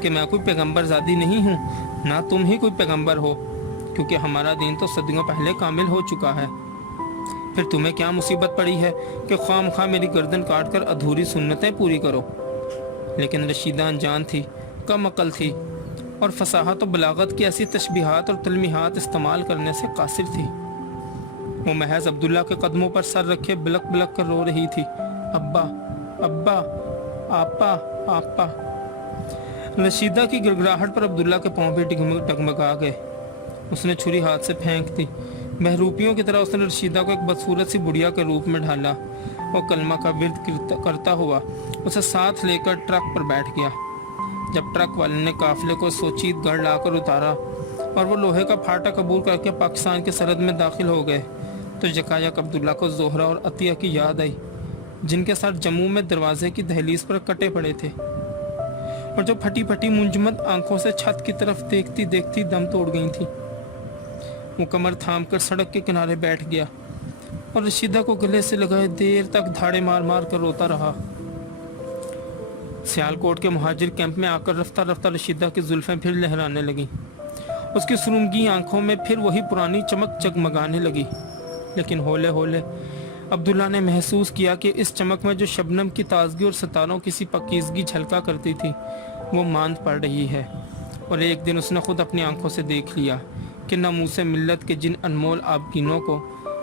کہ میں کوئی پیغمبر زادی نہیں ہوں، نہ تم ہی کوئی پیغمبر ہو، کیونکہ ہمارا دین تو صدیوں پہلے کامل ہو چکا ہے۔ پھر تمہیں کیا مصیبت پڑی ہے کہ خواہ مخواہ میری گردن کاٹ کر ادھوری سنتیں پوری کرو؟ لیکن رشیدہ انجان تھی، کم عقل تھی اور فصاحت و بلاغت کی ایسی تشبیہات اور تلمیحات استعمال کرنے سے قاصر تھی۔ وہ محض عبداللہ کے قدموں پر سر رکھے بلک بلک کر رو رہی تھی، ابا ابا، آپا آپا۔ رشیدہ کی گڑگڑاہٹ پر عبداللہ کے پاؤں بھی ڈگمگا گئے۔ اس نے چھری ہاتھ سے پھینک دی۔ بہروپیوں کی طرح اس نے رشیدہ کو ایک بدصورت سی بڑھیا کے روپ میں ڈھالا اور کلمہ کا ورد کرتا ہوا اسے ساتھ لے کر ٹرک پر بیٹھ گیا۔ جب ٹرک والے نے قافلے کو سوچیت گڑھ لا کر اتارا اور وہ لوہے کا پھاٹا عبور کر کے پاکستان کی سرحد میں داخل ہو گئے تو یکایک عبداللہ کو زہرہ اور عطیہ کی یاد آئی، جن کے ساتھ جموں میں دروازے کی دہلیز پر کٹے پڑے تھے اور جو پھٹی پھٹی منجمد آنکھوں سے چھت کی طرف دیکھتی دیکھتی دم توڑ گئی تھی۔ وہ کمر تھام کر سڑک کے کنارے بیٹھ گیا اور رشیدہ کو گلے سے لگائے دیر تک دھاڑے مار مار کر روتا رہا۔ سیالکوٹ کے مہاجر کیمپ میں آ کر رفتہ رفتہ رشیدہ کی زلفیں پھر لہرانے لگیں۔ اس کی سرنگی آنکھوں میں پھر وہی پرانی چمک جگمگانے لگی، لیکن ہولے ہولے عبداللہ نے محسوس کیا کہ اس چمک میں جو شبنم کی تازگی اور ستاروں کی سی پاکیزگی جھلکا کرتی تھی وہ ماند پڑ رہی ہے۔ اور ایک دن اس نے خود اپنی آنکھوں سے دیکھ لیا کہ ناموس ملت کے جن انمول آبگینوں کو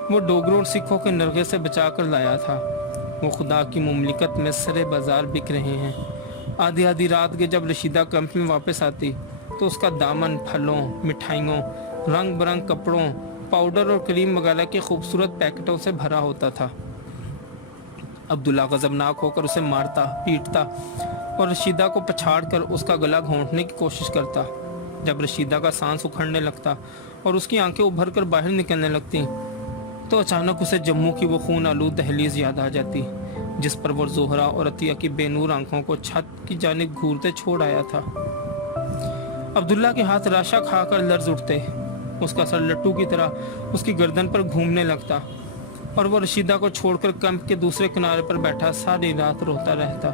وہ ڈوگروں اور سکھوں کے نرغے سے بچا کر لایا تھا وہ خدا کی مملکت میں سرے بازار بک رہے ہیں۔ آدھی آدھی رات کے جب رشیدہ کیمپ میں واپس آتی تو اس کا دامن پھلوں، مٹھائیوں، رنگ برنگ کپڑوں، پاؤڈر اور کریم وغیرہ کے خوبصورت پیکٹوں سے بھرا ہوتا تھا۔ عبداللہ غضبناک ہو کر اسے مارتا، پیٹتا اور رشیدہ کو پچھاڑ کر اس کا گلا گھونٹنے کی کوشش کرتا۔ جب رشیدہ کا سانس اکھڑنے لگتا اور اس کی آنکھیں ابھر کر باہر نکلنے لگتی تو اچانک اسے جموں کی وہ خون آلود دہلیز یاد آ جاتی جس پر وہ زہرہ اور عطیہ کی بے نور آنکھوں کو چھت کی جانب گھورتے چھوڑ آیا تھا۔ عبداللہ کے ہاتھ راشا کھا کر لرز اٹھتے، اس کا سر لٹو کی طرح اس کی گردن پر گھومنے لگتا اور وہ رشیدہ کو چھوڑ کر کیمپ کے دوسرے کنارے پر بیٹھا ساری رات روتا رہتا۔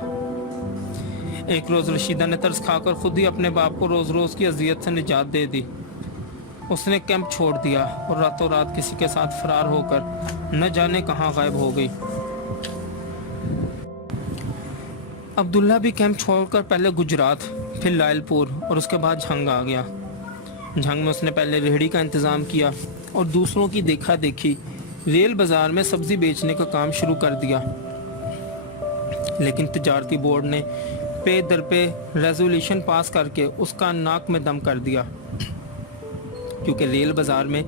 ایک روز رشیدہ نے ترس کھا کر خود ہی اپنے باپ کو روز روز کی اذیت سے نجات دے دی۔ اس نے کیمپ چھوڑ دیا اور راتوں رات کسی کے ساتھ فرار ہو کر نہ جانے کہاں غائب ہو گئی۔ عبداللہ بھی کیمپ چھوڑ کر پہلے گجرات، پھر لائل پور اور اس کے بعد جھنگ آ گیا۔ جھنگ میں اس نے پہلے ریہڑی کا انتظام کیا اور دوسروں کی دیکھا دیکھی ریل بازار میں سبزی بیچنے کا کام شروع کر دیا، لیکن تجارتی بورڈ نے پے در پہ ریزولیشن پاس کر کے اس کا ناک میں دم کر دیا، کیونکہ ریل بازار میں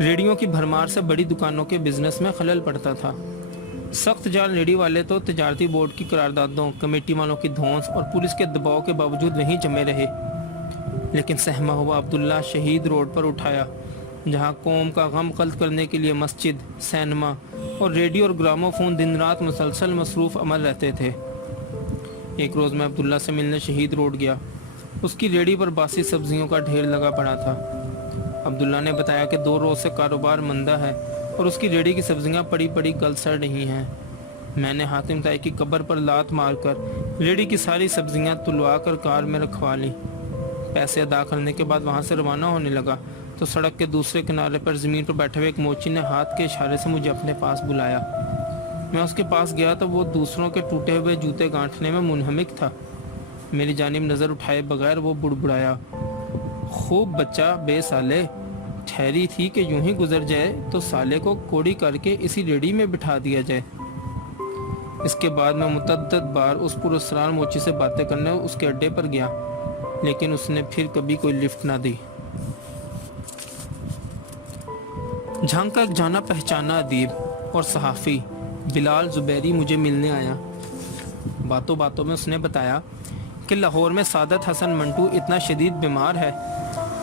ریڑیوں کی بھرمار سے بڑی دکانوں کے بزنس میں خلل پڑتا تھا۔ سخت جال ریڑی والے تو تجارتی بورڈ کی قراردادوں، کمیٹی والوں کی دھونس اور پولیس کے دباؤ کے باوجود نہیں جمے رہے، لیکن سہما ہوا عبداللہ شہید روڈ پر اٹھایا، جہاں قوم کا غم قلت کرنے کے لیے مسجد، سینما اور ریڈیو اور گراموفون دن رات مسلسل مصروف عمل رہتے تھے۔ ایک روز میں عبداللہ سے ملنے شہید روڈ گیا۔ اس کی ریڑھی پر باسی سبزیوں کا ڈھیر لگا پڑا تھا۔ عبداللہ نے بتایا کہ 2 روز سے کاروبار مندہ ہے اور اس کی ریڑھی کی سبزیاں پڑی پڑی گل سڑ رہی ہیں۔ میں نے حاتم طائی کی قبر پر لات مار کر ریڑھی کی ساری سبزیاں تلوا کر کار میں رکھوا لی۔ پیسے ادا کرنے کے بعد وہاں سے روانہ ہونے لگا تو سڑک کے دوسرے کنارے پر زمین پر بیٹھے ہوئے ایک موچی نے ہاتھ کے اشارے سے مجھے اپنے پاس بلایا۔ میں اس کے پاس گیا تو وہ دوسروں کے ٹوٹے ہوئے جوتے گانٹھنے میں منہمک تھا۔ میری جانب نظر اٹھائے بغیر وہ بڑبڑایا، خوب بچہ بے سالے، ٹھہری تھی کہ یوں ہی گزر جائے تو سالے کو کوڑی کر کے اسی ریڑھی میں بٹھا دیا جائے۔ اس کے بعد میں متعدد بار اس پراسرار موچی سے باتیں کرنے اس کے اڈے پر گیا، لیکن اس نے پھر کبھی کوئی لفٹ نہ دی۔ جھنگ کا ایک جانا پہچانا ادیب اور صحافی بلال زبیری مجھے ملنے آیا۔ باتوں باتوں میں اس نے بتایا کہ لاہور میں سعادت حسن منٹو اتنا شدید بیمار ہے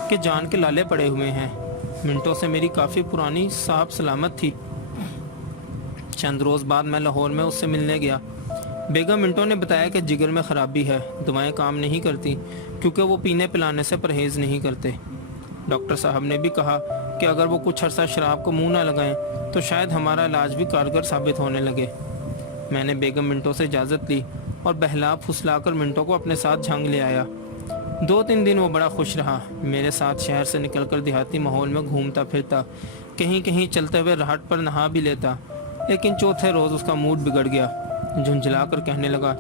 کہ جان کے لالے پڑے ہوئے ہیں۔ منٹو سے میری کافی پرانی صاحب سلامت تھی۔ چند روز بعد میں لاہور میں اس سے ملنے گیا۔ بیگم منٹو نے بتایا کہ جگر میں خرابی ہے، دوائیں کام نہیں کرتی کیونکہ وہ پینے پلانے سے پرہیز نہیں کرتے۔ ڈاکٹر صاحب نے بھی کہا کہ اگر وہ کچھ عرصہ شراب کو منہ نہ لگائیں تو شاید ہمارا علاج بھی کارگر ثابت ہونے لگے۔ میں نے بیگم منٹو سے اجازت لی اور بہلا پھسلا کر منٹو کو اپنے ساتھ جھنگ لے آیا۔ 2-3 دن وہ بڑا خوش رہا، میرے ساتھ شہر سے نکل کر دیہاتی ماحول میں گھومتا پھرتا، کہیں کہیں چلتے ہوئے راہٹ پر نہا بھی لیتا۔ لیکن چوتھے روز اس کا موڈ بگڑ گیا، جھنجھلا کر کہنے لگا،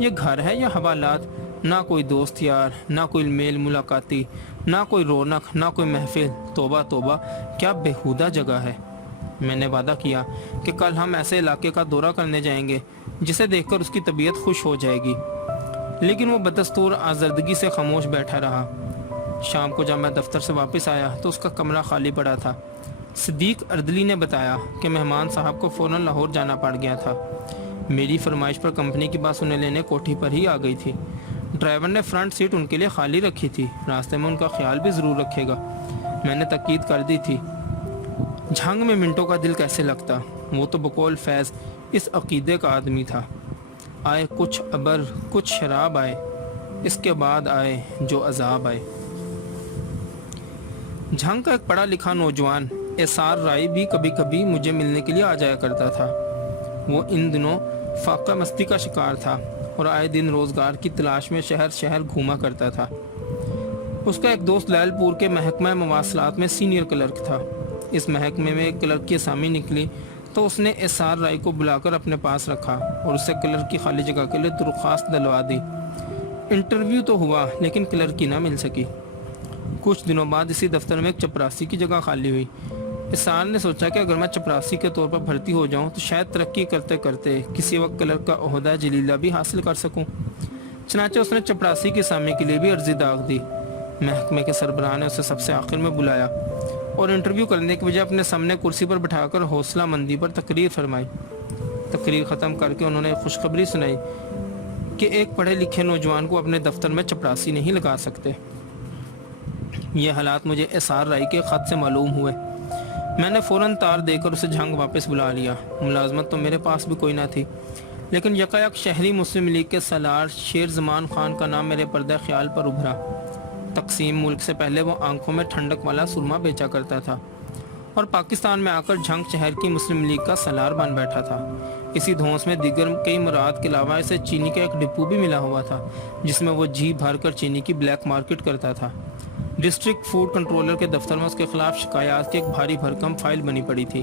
یہ گھر ہے یا حوالات؟ نہ کوئی دوست یار، نہ کوئی میل ملاقاتی، نہ کوئی رونق، نہ کوئی محفل۔ توبہ توبہ، کیا بےہودہ جگہ ہے۔ میں نے وعدہ کیا کہ کل ہم ایسے علاقے کا دورہ کرنے جائیں گے جسے دیکھ کر اس کی طبیعت خوش ہو جائے گی، لیکن وہ بدستور آزردگی سے خاموش بیٹھا رہا۔ شام کو جب میں دفتر سے واپس آیا تو اس کا کمرہ خالی پڑا تھا۔ صدیق اردلی نے بتایا کہ مہمان صاحب کو فوراً لاہور جانا پڑ گیا تھا۔ میری فرمائش پر کمپنی کی بس انہیں لینے کوٹھی پر ہی آ گئی تھی۔ ڈرائیور نے فرنٹ سیٹ ان کے لیے خالی رکھی تھی، راستے میں ان کا خیال بھی ضرور رکھے گا۔ میں نے تاکید کر دی تھی۔ جھنگ میں منٹو کا دل کیسے لگتا، وہ تو بقول فیض اس عقیدے کا آدمی تھا۔ آئے کچھ ابر، کچھ شراب آئے، اس کے بعد آئے جو عذاب آئے۔ جھنگ کا ایک پڑھا لکھا نوجوان احسار رائی بھی کبھی کبھی مجھے ملنے کے لیے آ جایا کرتا تھا۔ وہ ان دنوں فاقہ مستی کا شکار تھا اور آئے دن روزگار کی تلاش میں شہر شہر گھوما کرتا تھا۔ اس کا ایک دوست لیل پور کے محکمہ مواصلات میں سینئر کلرک تھا۔ اس محکمے میں ایک کلرک کی اسامی نکلی تو اس نے احسار رائی کو بلا کر اپنے پاس رکھا اور اس سے کلرک کی خالی جگہ کے لیے درخواست دلوا دی۔ انٹرویو تو ہوا لیکن کلرک ہی نہ مل سکی۔ کچھ دنوں بعد اسی دفتر میں ایک چپراسی کی جگہ خالی ہوئی۔ احسار نے سوچا کہ اگر میں چپراسی کے طور پر بھرتی ہو جاؤں تو شاید ترقی کرتے کرتے کسی وقت کلرک کا عہدہ جلیلہ بھی حاصل کر سکوں۔ چنانچہ اس نے چپراسی کی اسامی کے لیے بھی عرضی داغ دی۔ محکمے کے سربراہ نے اسے سب سے آخر میں بلایا اور انٹرویو کرنے کی بجائے اپنے سامنے کرسی پر بٹھا کر حوصلہ مندی پر تقریر فرمائی۔ تقریر ختم کر کے انہوں نے خوشخبری سنائی کہ ایک پڑھے لکھے نوجوان کو اپنے دفتر میں چپراسی نہیں لگا سکتے۔ یہ حالات مجھے احسار رائی کے خط سے معلوم ہوئے۔ میں نے فوراً تار دے کر اسے جھنگ واپس بلا لیا۔ ملازمت تو میرے پاس بھی کوئی نہ تھی، لیکن یکایک شہری مسلم لیگ کے سالار شیر زمان خان کا نام میرے پردہ خیال پر ابھرا۔ تقسیم ملک سے پہلے وہ آنکھوں میں ٹھنڈک والا سرما بیچا کرتا تھا اور پاکستان میں آ کر جھنگ شہر کی مسلم لیگ کا سالار بن بیٹھا تھا۔ اسی دھونس میں دیگر کئی مراد کے علاوہ اسے چینی کا ایک ڈپو بھی ملا ہوا تھا جس میں وہ جی بھر کر چینی کی بلیک مارکیٹ کرتا تھا۔ ڈسٹرکٹ فوڈ کنٹرولر کے دفتر میں اس کے خلاف شکایات کی ایک بھاری بھرکم فائل بنی پڑی تھی،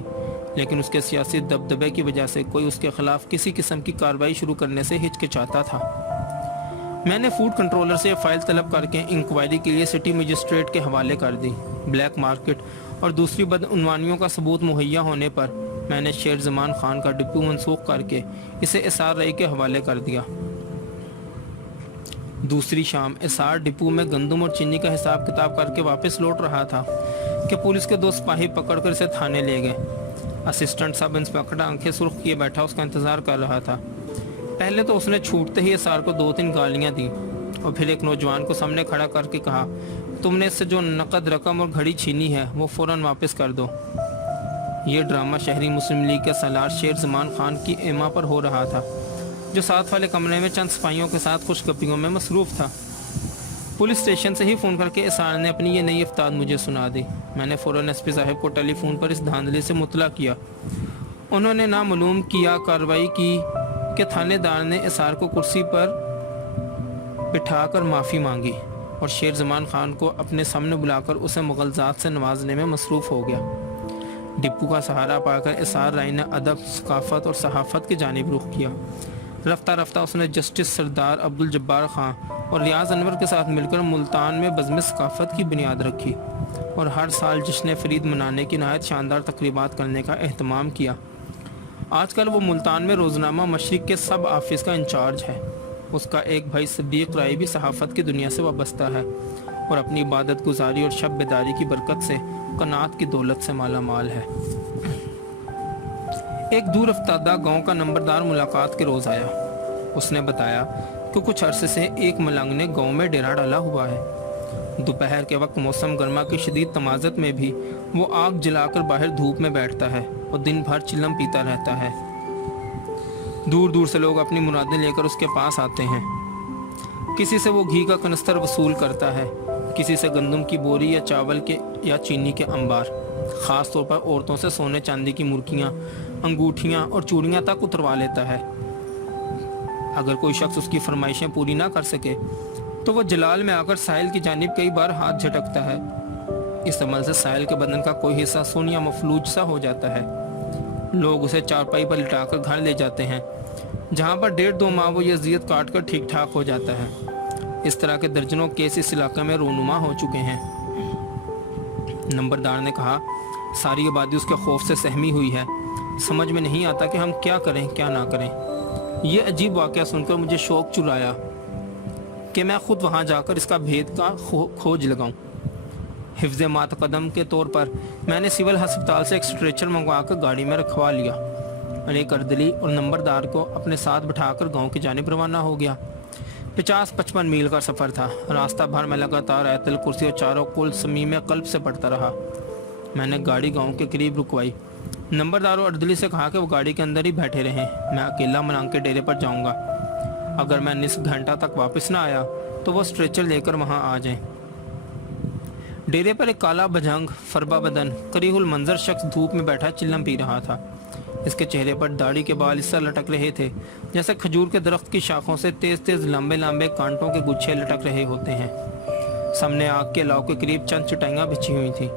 لیکن اس کے سیاسی دبدبے کی وجہ سے کوئی اس کے خلاف کسی قسم کی کارروائی شروع کرنے سے ہچکچاتا تھا۔ میں نے فوڈ کنٹرولر سے یہ فائل طلب کر کے انکوائری کے لیے سٹی مجسٹریٹ کے حوالے کر دی۔ بلیک مارکیٹ اور دوسری بدعنوانیوں کا ثبوت مہیا ہونے پر میں نے شیر زمان خان کا ڈپو منسوخ کر کے اسے احسار رائی کے حوالے کر دیا۔ دوسری شام احسار ڈپو میں گندم اور چینی کا حساب کتاب کر کے واپس لوٹ رہا تھا کہ پولیس کے 2 سپاہی پکڑ کر اسے تھانے لے گئے۔ اسسٹنٹ سب انسپکٹر آنکھیں سرخ کیے بیٹھا اس کا انتظار کر رہا تھا۔ پہلے تو اس نے چھوٹتے ہی احسار کو 2-3 گالیاں دی اور پھر ایک نوجوان کو سامنے کھڑا کر کے کہا، تم نے اس سے جو نقد رقم اور گھڑی چھینی ہے وہ فوراً واپس کر دو۔ یہ ڈرامہ شہری مسلم لیگ کے سالار شیر زمان خان کی ایما پر ہو رہا تھا، جو ساتھ والے کمرے میں چند سپاہیوں کے ساتھ خوش گپیوں میں مصروف تھا۔ پولیس اسٹیشن سے ہی فون کر کے اسار نے اپنی یہ نئی افتاد مجھے سنا دی۔ میں نے فوراً ایس پی صاحب کو ٹیلی فون پر اس دھاندلی سے مطلع کیا۔ انہوں نے نامعلوم کیا کارروائی کی کہ تھانے دار نے اسار کو کرسی پر بٹھا کر معافی مانگی اور شیر زمان خان کو اپنے سامنے بلا کر اسے مغالطات سے نوازنے میں مصروف ہو گیا۔ ڈپو کا سہارا پا کر اسار رائی نے ادب، ثقافت اور صحافت کی جانب رخ کیا۔ رفتہ رفتہ اس نے جسٹس سردار عبدالجبار خان اور ریاض انور کے ساتھ مل کر ملتان میں بزم ثقافت کی بنیاد رکھی اور ہر سال جشن فرید منانے کی نہایت شاندار تقریبات کرنے کا اہتمام کیا۔ آج کل وہ ملتان میں روزنامہ مشرق کے سب آفس کا انچارج ہے۔ اس کا ایک بھائی صدیق رائی بھی صحافت کی دنیا سے وابستہ ہے اور اپنی عبادت گزاری اور شب بیداری کی برکت سے قناعت کی دولت سے مالا مال ہے۔ ایک دور افتادہ گاؤں کا نمبردار ملاقات کے روز آیا۔ اس نے بتایا کہ کچھ عرصے سے ایک ملنگ نے گاؤں میں ڈیرا ڈالا ہوا ہے۔ دوپہر کے وقت موسم گرما کی شدید تمازت میں بھی وہ آگ جلا کر باہر دھوپ میں بیٹھتا ہے اور دن بھر چلم پیتا رہتا ہے۔ دور دور سے لوگ اپنی مرادیں لے کر اس کے پاس آتے ہیں۔ کسی سے وہ گھی کا کنستر وصول کرتا ہے، کسی سے گندم کی بوری یا چاول کے یا چینی کے انبار، خاص طور پر عورتوں سے سونے چاندی کی مرکیاں، انگوٹھیاں اور چوڑیاں تک اتروا لیتا ہے۔ اگر کوئی شخص اس کی فرمائشیں پوری نہ کر سکے تو وہ جلال میں آ کر ساحل کی جانب کئی بار ہاتھ جھٹکتا ہے۔ اس عمل سے ساحل کے بدن کا کوئی حصہ سون یا مفلوج سا ہو جاتا ہے۔ لوگ اسے چارپائی پر لٹا کر گھر لے جاتے ہیں، جہاں پر 1.5-2 ماہ وہ یہ اذیت کاٹ کر ٹھیک ٹھاک ہو جاتا ہے۔ اس طرح کے درجنوں کیس اس علاقے میں رونما ہو چکے ہیں۔ نمبردار نے کہا، ساری آبادی اس کے خوف سے سہمی ہوئی ہے۔ سمجھ میں نہیں آتا کہ ہم کیا کریں کیا نہ کریں۔ یہ عجیب واقعہ سن کر مجھے شوق چرایا کہ میں خود وہاں جا کر اس کا بھید کا کھوج لگاؤں۔ حفظ ماتقدم کے طور پر میں نے سول ہسپتال سے ایک اسٹریچر منگوا کر گاڑی میں رکھوا لیا اور ایک اردلی اور نمبردار کو اپنے ساتھ بٹھا کر گاؤں کی جانب روانہ ہو گیا۔ 50-55 میل کا سفر تھا۔ راستہ بھر میں لگاتار آیت الکرسی اور چاروں کل صمیم قلب سے پڑھتا رہا۔ میں نے گاڑی گاؤں کے قریب رکوائی۔ نمبردار اور اردلی سے کہا کہ وہ گاڑی کے اندر ہی بیٹھے رہیں، میں اکیلا ملنگ کے ڈیرے پر جاؤں گا۔ اگر میں نصف گھنٹہ تک واپس نہ آیا تو وہ اسٹریچر لے کر وہاں آ جائیں۔ ڈیرے پر ایک کالا بجھنگ، فربا بدن، قریح المنظر شخص دھوپ میں بیٹھا چلم پی رہا تھا۔ اس کے چہرے پر داڑھی کے بال اس طرح لٹک رہے تھے جیسے کھجور کے درخت کی شاخوں سے تیز تیز لمبے لمبے کانٹوں کے گچھے لٹک رہے ہوتے ہیں۔ سامنے آگ کے لاؤ کے قریب چند چٹائیاں بچھی ہوئی تھیں۔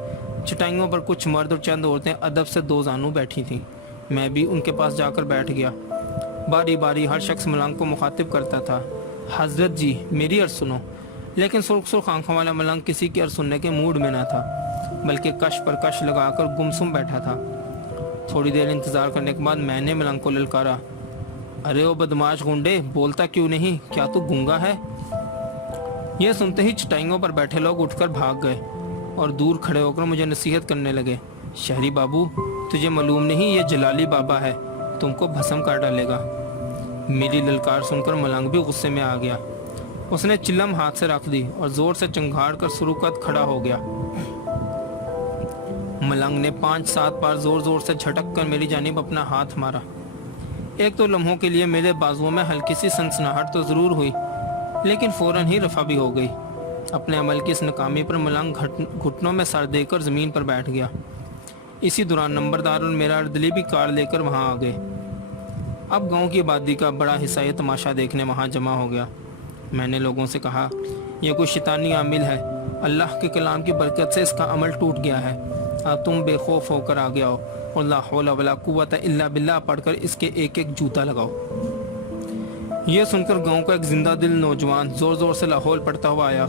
چٹائیوں پر کچھ مرد اور چند عورتیں ادب سے 2 زانوں بیٹھی تھیں۔ میں بھی ان کے پاس جا کر بیٹھ گیا۔ باری باری ہر شخص ملنگ کو مخاطب کرتا تھا، حضرت جی میری عرض سنو۔ لیکن سرخ سرخ آنکھوں والا ملنگ کسی کی عرض سننے کے موڈ میں نہ تھا، بلکہ کش پر کش لگا کر گمسم بیٹھا تھا۔ تھوڑی دیر انتظار کرنے کے بعد میں نے ملنگ کو للکارا، ارے او بدماش گنڈے، بولتا کیوں نہیں؟ کیا تو گونگا ہے؟ یہ سنتے ہی چٹائیوں پر بیٹھے لوگ اٹھ کر بھاگ گئے اور دور کھڑے ہو کر مجھے نصیحت کرنے لگے، شہری بابو تجھے معلوم نہیں یہ جلالی بابا ہے، تم کو بھسم کر ڈالے گا۔ میری للکار سن کر ملنگ بھی غصے میں آ گیا۔ اس نے چلم ہاتھ سے رکھ دی اور زور سے چنگھاڑ کر سروقت کھڑا ہو گیا۔ ملنگ نے 5-7 بار زور زور سے جھٹک کر میری جانب اپنا ہاتھ مارا۔ ایک تو لمحوں کے لیے میرے بازوؤں میں ہلکی سی سنسناہٹ تو ضرور ہوئی، لیکن فوراً ہی رفع بھی ہو گئی۔ اپنے عمل کی اس ناکامی پر ملنگ گھٹنوں میں سر دے کر زمین پر بیٹھ گیا۔ اسی دوران نمبردار اور میرا اردلی بھی کار لے کر وہاں آ گئے۔ اب گاؤں کی آبادی کا بڑا حصہ یہ تماشا دیکھنے وہاں جمع ہو گیا۔ میں نے لوگوں سے کہا، یہ کوئی شیطانی عامل ہے، اللہ کے کلام کی برکت سے اس کا عمل ٹوٹ گیا ہے۔ اب تم بے خوف ہو کر آگے آؤ اور لا حول ولا قوت الا باللہ پڑھ کر اس کے ایک ایک جوتا لگاؤ۔ یہ سن کر گاؤں کا ایک زندہ دل نوجوان زور زور سے لاہور پڑھتا ہوا آیا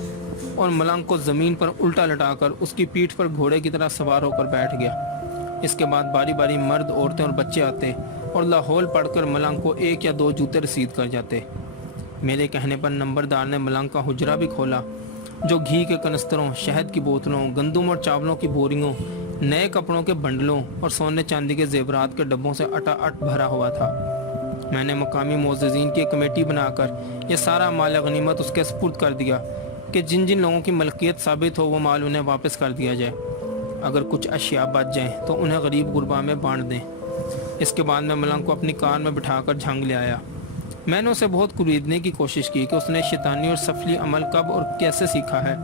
اور ملنگ کو زمین پر الٹا لٹا کر اس کی پیٹھ پر گھوڑے کی طرح سوار ہو کر بیٹھ گیا۔ اس کے بعد باری باری مرد، عورتیں اور بچے آتے اور لاہور پڑھ کر ملنگ کو 1 یا 2 جوتے رسید کر جاتے۔ میرے کہنے پر نمبردار نے ملنگ کا حجرہ بھی کھولا، جو گھی کے کنستروں، شہد کی بوتلوں، گندم اور چاولوں کی بوریوں، نئے کپڑوں کے بنڈلوں اور سونے چاندی کے زیورات کے ڈبوں سے اٹا اٹ بھرا ہوا تھا۔ میں نے مقامی معززین کی ایک کمیٹی بنا کر یہ سارا مال غنیمت اس کے سپرد کر دیا کہ جن جن لوگوں کی ملکیت ثابت ہو وہ مال انہیں واپس کر دیا جائے۔ اگر کچھ اشیاء بچ جائیں تو انہیں غریب غربا میں بانٹ دیں۔ اس کے بعد میں ملنگ کو اپنی کار میں بٹھا کر جھنگ لے آیا۔ میں نے اسے بہت کوریدنے کی کوشش کی کہ اس نے شیطانی اور سفلی عمل کب اور کیسے سیکھا ہے،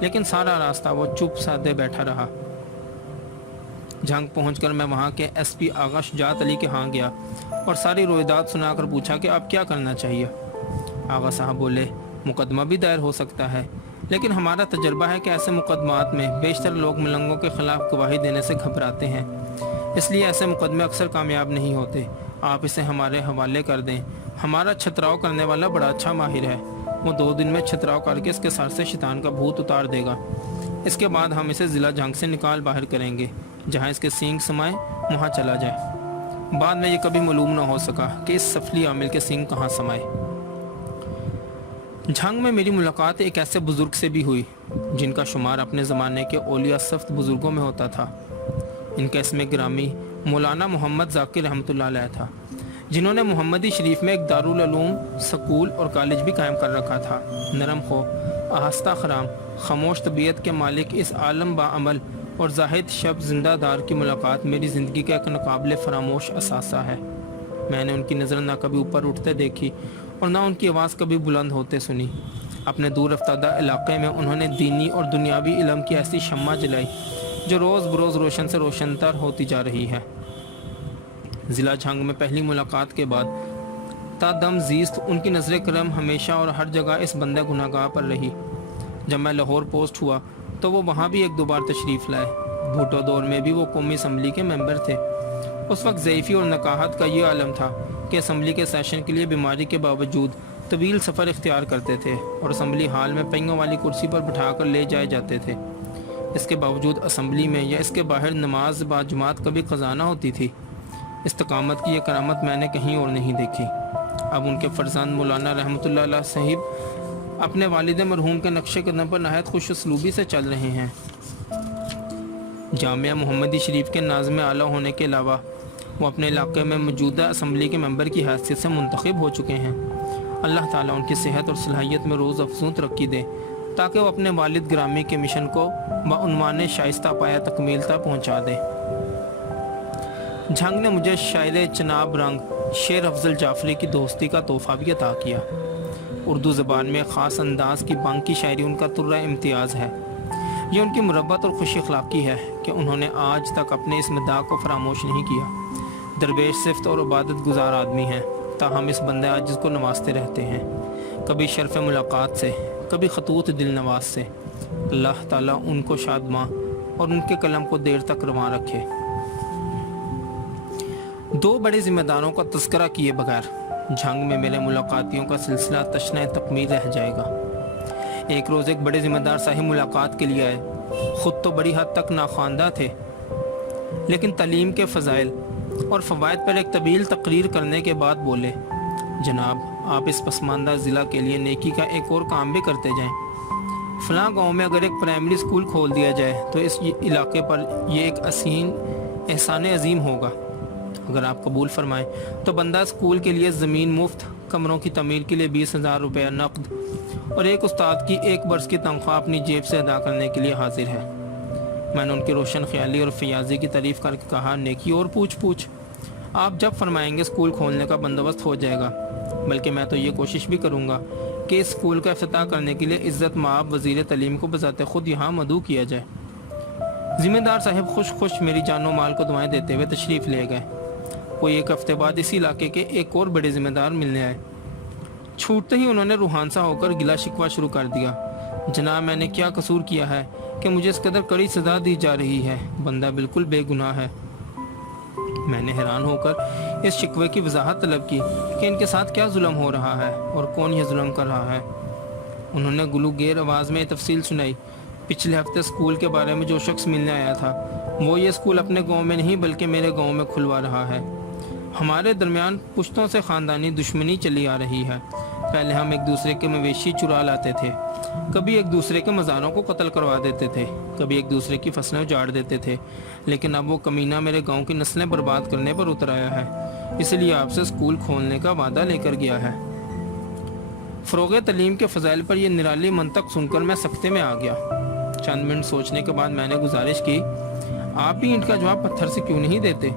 لیکن سارا راستہ وہ چپ سادے بیٹھا رہا۔ جھنگ پہنچ کر میں وہاں کے ایس پی آغا شجاعت علی کے ہاں گیا اور ساری رویداد سنا کر پوچھا کہ اب کیا کرنا چاہیے۔ آغا صاحب بولے، مقدمہ بھی دائر ہو سکتا ہے، لیکن ہمارا تجربہ ہے کہ ایسے مقدمات میں بیشتر لوگ ملنگوں کے خلاف گواہی دینے سے گھبراتے ہیں، اس لیے ایسے مقدمے اکثر کامیاب نہیں ہوتے۔ آپ اسے ہمارے حوالے کر دیں، ہمارا چھتراؤ کرنے والا بڑا اچھا ماہر ہے، وہ 2 دن میں چھتراؤ کر کے اس کے سر سے شیطان کا بھوت اتار دے گا۔ اس کے بعد ہم اسے ضلع جھنگ سے نکال باہر کریں گے، جہاں اس کے سینگ سمائے وہاں چلا جائے۔ بعد میں یہ کبھی معلوم نہ ہو سکا کہ اس سفلی عامل کے سینگ کہاں سمائے۔ جھنگ میں میری ملاقات ایک ایسے بزرگ سے بھی ہوئی جن کا شمار اپنے زمانے کے اولیاء سخت بزرگوں میں ہوتا تھا۔ ان کا اسم گرامی مولانا محمد ذاکر رحمۃ اللہ علیہ تھا، جنہوں نے محمدی شریف میں ایک دارالعلوم، سکول اور کالج بھی قائم کر رکھا تھا۔ نرم خو، آہستہ خرام، خاموش طبیعت کے مالک اس عالم با عمل اور زاہد شب زندہ دار کی ملاقات میری زندگی کا ایک ناقابل فراموش اثاثہ ہے۔ میں نے ان کی نظر نہ کبھی اوپر اٹھتے دیکھی اور نہ ان کی آواز کبھی بلند ہوتے سنی۔ اپنے دور افتادہ علاقے میں انہوں نے دینی اور دنیاوی علم کی ایسی شمع جلائی جو روز بروز روشن سے روشن تر ہوتی جا رہی ہے۔ ضلع جھنگ میں پہلی ملاقات کے بعد تا دم زیست ان کی نظر کرم ہمیشہ اور ہر جگہ اس بندے گناہگار پر رہی۔ جب میں لاہور پوسٹ ہوا تو وہ وہاں بھی 1-2 بار تشریف لائے۔ بھٹو دور میں بھی وہ قومی اسمبلی کے ممبر تھے۔ اس وقت ضعیفی اور نقاہت کا یہ عالم تھا کہ اسمبلی کے سیشن کے لیے بیماری کے باوجود طویل سفر اختیار کرتے تھے اور اسمبلی ہال میں پہیوں والی کرسی پر بٹھا کر لے جائے جاتے تھے۔ اس کے باوجود اسمبلی میں یا اس کے باہر نماز با جماعت کبھی قضا نہ ہوتی تھی۔ استقامت کی یہ کرامت میں نے کہیں اور نہیں دیکھی۔ اب ان کے فرزند مولانا رحمۃ اللہ علیہ صاحب اپنے والد مرحوم کے نقش قدم پر نہایت خوش اسلوبی سے چل رہے ہیں۔ جامعہ محمدی شریف کے ناظم اعلیٰ ہونے کے علاوہ وہ اپنے علاقے میں موجودہ اسمبلی کے ممبر کی حیثیت سے منتخب ہو چکے ہیں۔ اللہ تعالیٰ ان کی صحت اور صلاحیت میں روز افزوں ترقی دے تاکہ وہ اپنے والد گرامی کے مشن کو بعنوان شائستہ پایا تکمیل تک پہنچا دیں۔ جھنگ نے مجھے شاعر چناب رنگ شیر افضل جعفری کی دوستی کا تحفہ بھی عطا کیا۔ اردو زبان میں خاص انداز کی بانکی شاعری ان کا ترہ امتیاز ہے۔ یہ ان کی مربت اور خوش اخلاقی ہے کہ انہوں نے آج تک اپنے اس مداح کو فراموش نہیں کیا۔ درویش صفت اور عبادت گزار آدمی ہیں، تاہم اس بندے عاجز کو نوازتے رہتے ہیں، کبھی شرف ملاقات سے، کبھی خطوط دل نواز سے۔ اللہ تعالیٰ ان کو شادماں اور ان کے قلم کو دیر تک رواں رکھے۔ 2 بڑے ذمہ داروں کا تذکرہ کیے بغیر جھنگ میں میرے ملاقاتیوں کا سلسلہ تشنہ تکمیل رہ جائے گا۔ ایک روز ایک بڑے ذمہ دار صاحب ملاقات کے لیے آئے۔ خود تو بڑی حد تک ناخواندہ تھے، لیکن تعلیم کے فضائل اور فوائد پر ایک طویل تقریر کرنے کے بعد بولے، جناب آپ اس پسماندہ ضلع کے لیے نیکی کا ایک اور کام بھی کرتے جائیں۔ فلاں گاؤں میں اگر ایک پرائمری اسکول کھول دیا جائے تو اس علاقے پر یہ ایک احسان عظیم ہوگا۔ اگر آپ قبول فرمائیں تو بندہ اسکول کے لیے زمین مفت، کمروں کی تعمیر کے لیے 20,000 روپے نقد اور ایک استاد کی 1 برس کی تنخواہ اپنی جیب سے ادا کرنے کے لیے حاضر ہے۔ میں نے ان کی روشن خیالی اور فیاضی کی تعریف کر کے کہا، نیکی اور پوچھ آپ جب فرمائیں گے اسکول کھولنے کا بندوبست ہو جائے گا، بلکہ میں تو یہ کوشش بھی کروں گا کہ اس اسکول کا افتتاح کرنے کے لیے عزت مآب وزیر تعلیم کو بذات خود یہاں مدعو کیا جائے۔ ذمہ دار صاحب خوش میری جان و مال کو دعائیں دیتے ہوئے تشریف لے گئے۔ کوئی 1 ہفتے بعد اسی علاقے کے ایک اور بڑے ذمہ دار ملنے آئے۔ چھوٹتے ہی انہوں نے روحانسا ہو کر گلا شکوہ شروع کر دیا، جناب میں نے کیا قصور کیا ہے کہ مجھے اس قدر کڑی سزا دی جا رہی ہے؟ بندہ بالکل بے گناہ ہے۔ میں نے حیران ہو کر اس شکوے کی وضاحت طلب کی کہ ان کے ساتھ کیا ظلم ہو رہا ہے اور کون یہ ظلم کر رہا ہے۔ انہوں نے گلوگیر آواز میں تفصیل سنائی۔ پچھلے ہفتے اسکول کے بارے میں جو شخص ملنے آیا تھا وہ یہ اسکول اپنے گاؤں میں نہیں بلکہ میرے گاؤں میں کھلوا رہا ہے۔ ہمارے درمیان پشتوں سے خاندانی دشمنی چلی آ رہی ہے۔ پہلے ہم ایک دوسرے کے مویشی چرا لاتے تھے، کبھی ایک دوسرے کے مزاروں کو قتل کروا دیتے تھے، کبھی ایک دوسرے کی فصلیں اجاڑ دیتے تھے، لیکن اب وہ کمینہ میرے گاؤں کی نسلیں برباد کرنے پر اتر آیا ہے، اس لیے آپ سے اسکول کھولنے کا وعدہ لے کر گیا ہے۔ فروغ تعلیم کے فضائل پر یہ نرالی منطق سن کر میں سکتے میں آ گیا۔ چند منٹ سوچنے کے بعد میں نے گزارش کی، آپ بھی ان کا جواب پتھر سے کیوں نہیں دیتے؟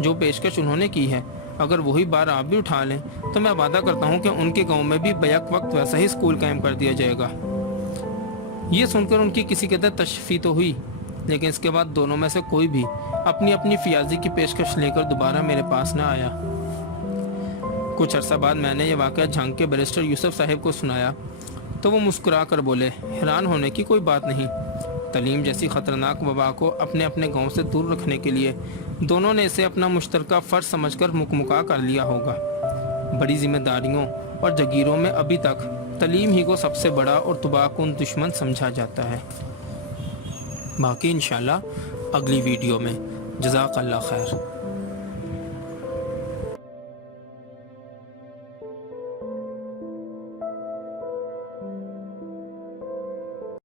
جو پیشکش انہوں نے کی ہے اگر وہی بار آپ بھی اٹھا لیں تو میں وعدہ کرتا ہوں کہ ان کے گاؤں میں بھی بیک وقت ویسا ہی اسکول قائم کر دیا جائے گا۔ یہ سن کر ان کی کسی قدر تشفی تو ہوئی، لیکن اس کے بعد دونوں میں سے کوئی بھی اپنی اپنی فیاضی کی پیشکش لے کر دوبارہ میرے پاس نہ آیا۔ کچھ عرصہ بعد میں نے یہ واقعہ جھانک کے بیرسٹر یوسف صاحب کو سنایا تو وہ مسکرا کر بولے، حیران ہونے کی کوئی بات نہیں۔ تعلیم جیسی خطرناک وبا کو اپنے اپنے گاؤں سے دور رکھنے کے لیے دونوں نے اسے اپنا مشترکہ فرض سمجھ کر مکمکا کر لیا ہوگا۔ بڑی ذمہ داریوں اور جگیروں میں ابھی تک تعلیم ہی کو سب سے بڑا اور تباہ کن دشمن سمجھا جاتا ہے۔ باقی انشاءاللہ اگلی ویڈیو میں۔ جزاک اللہ خیر۔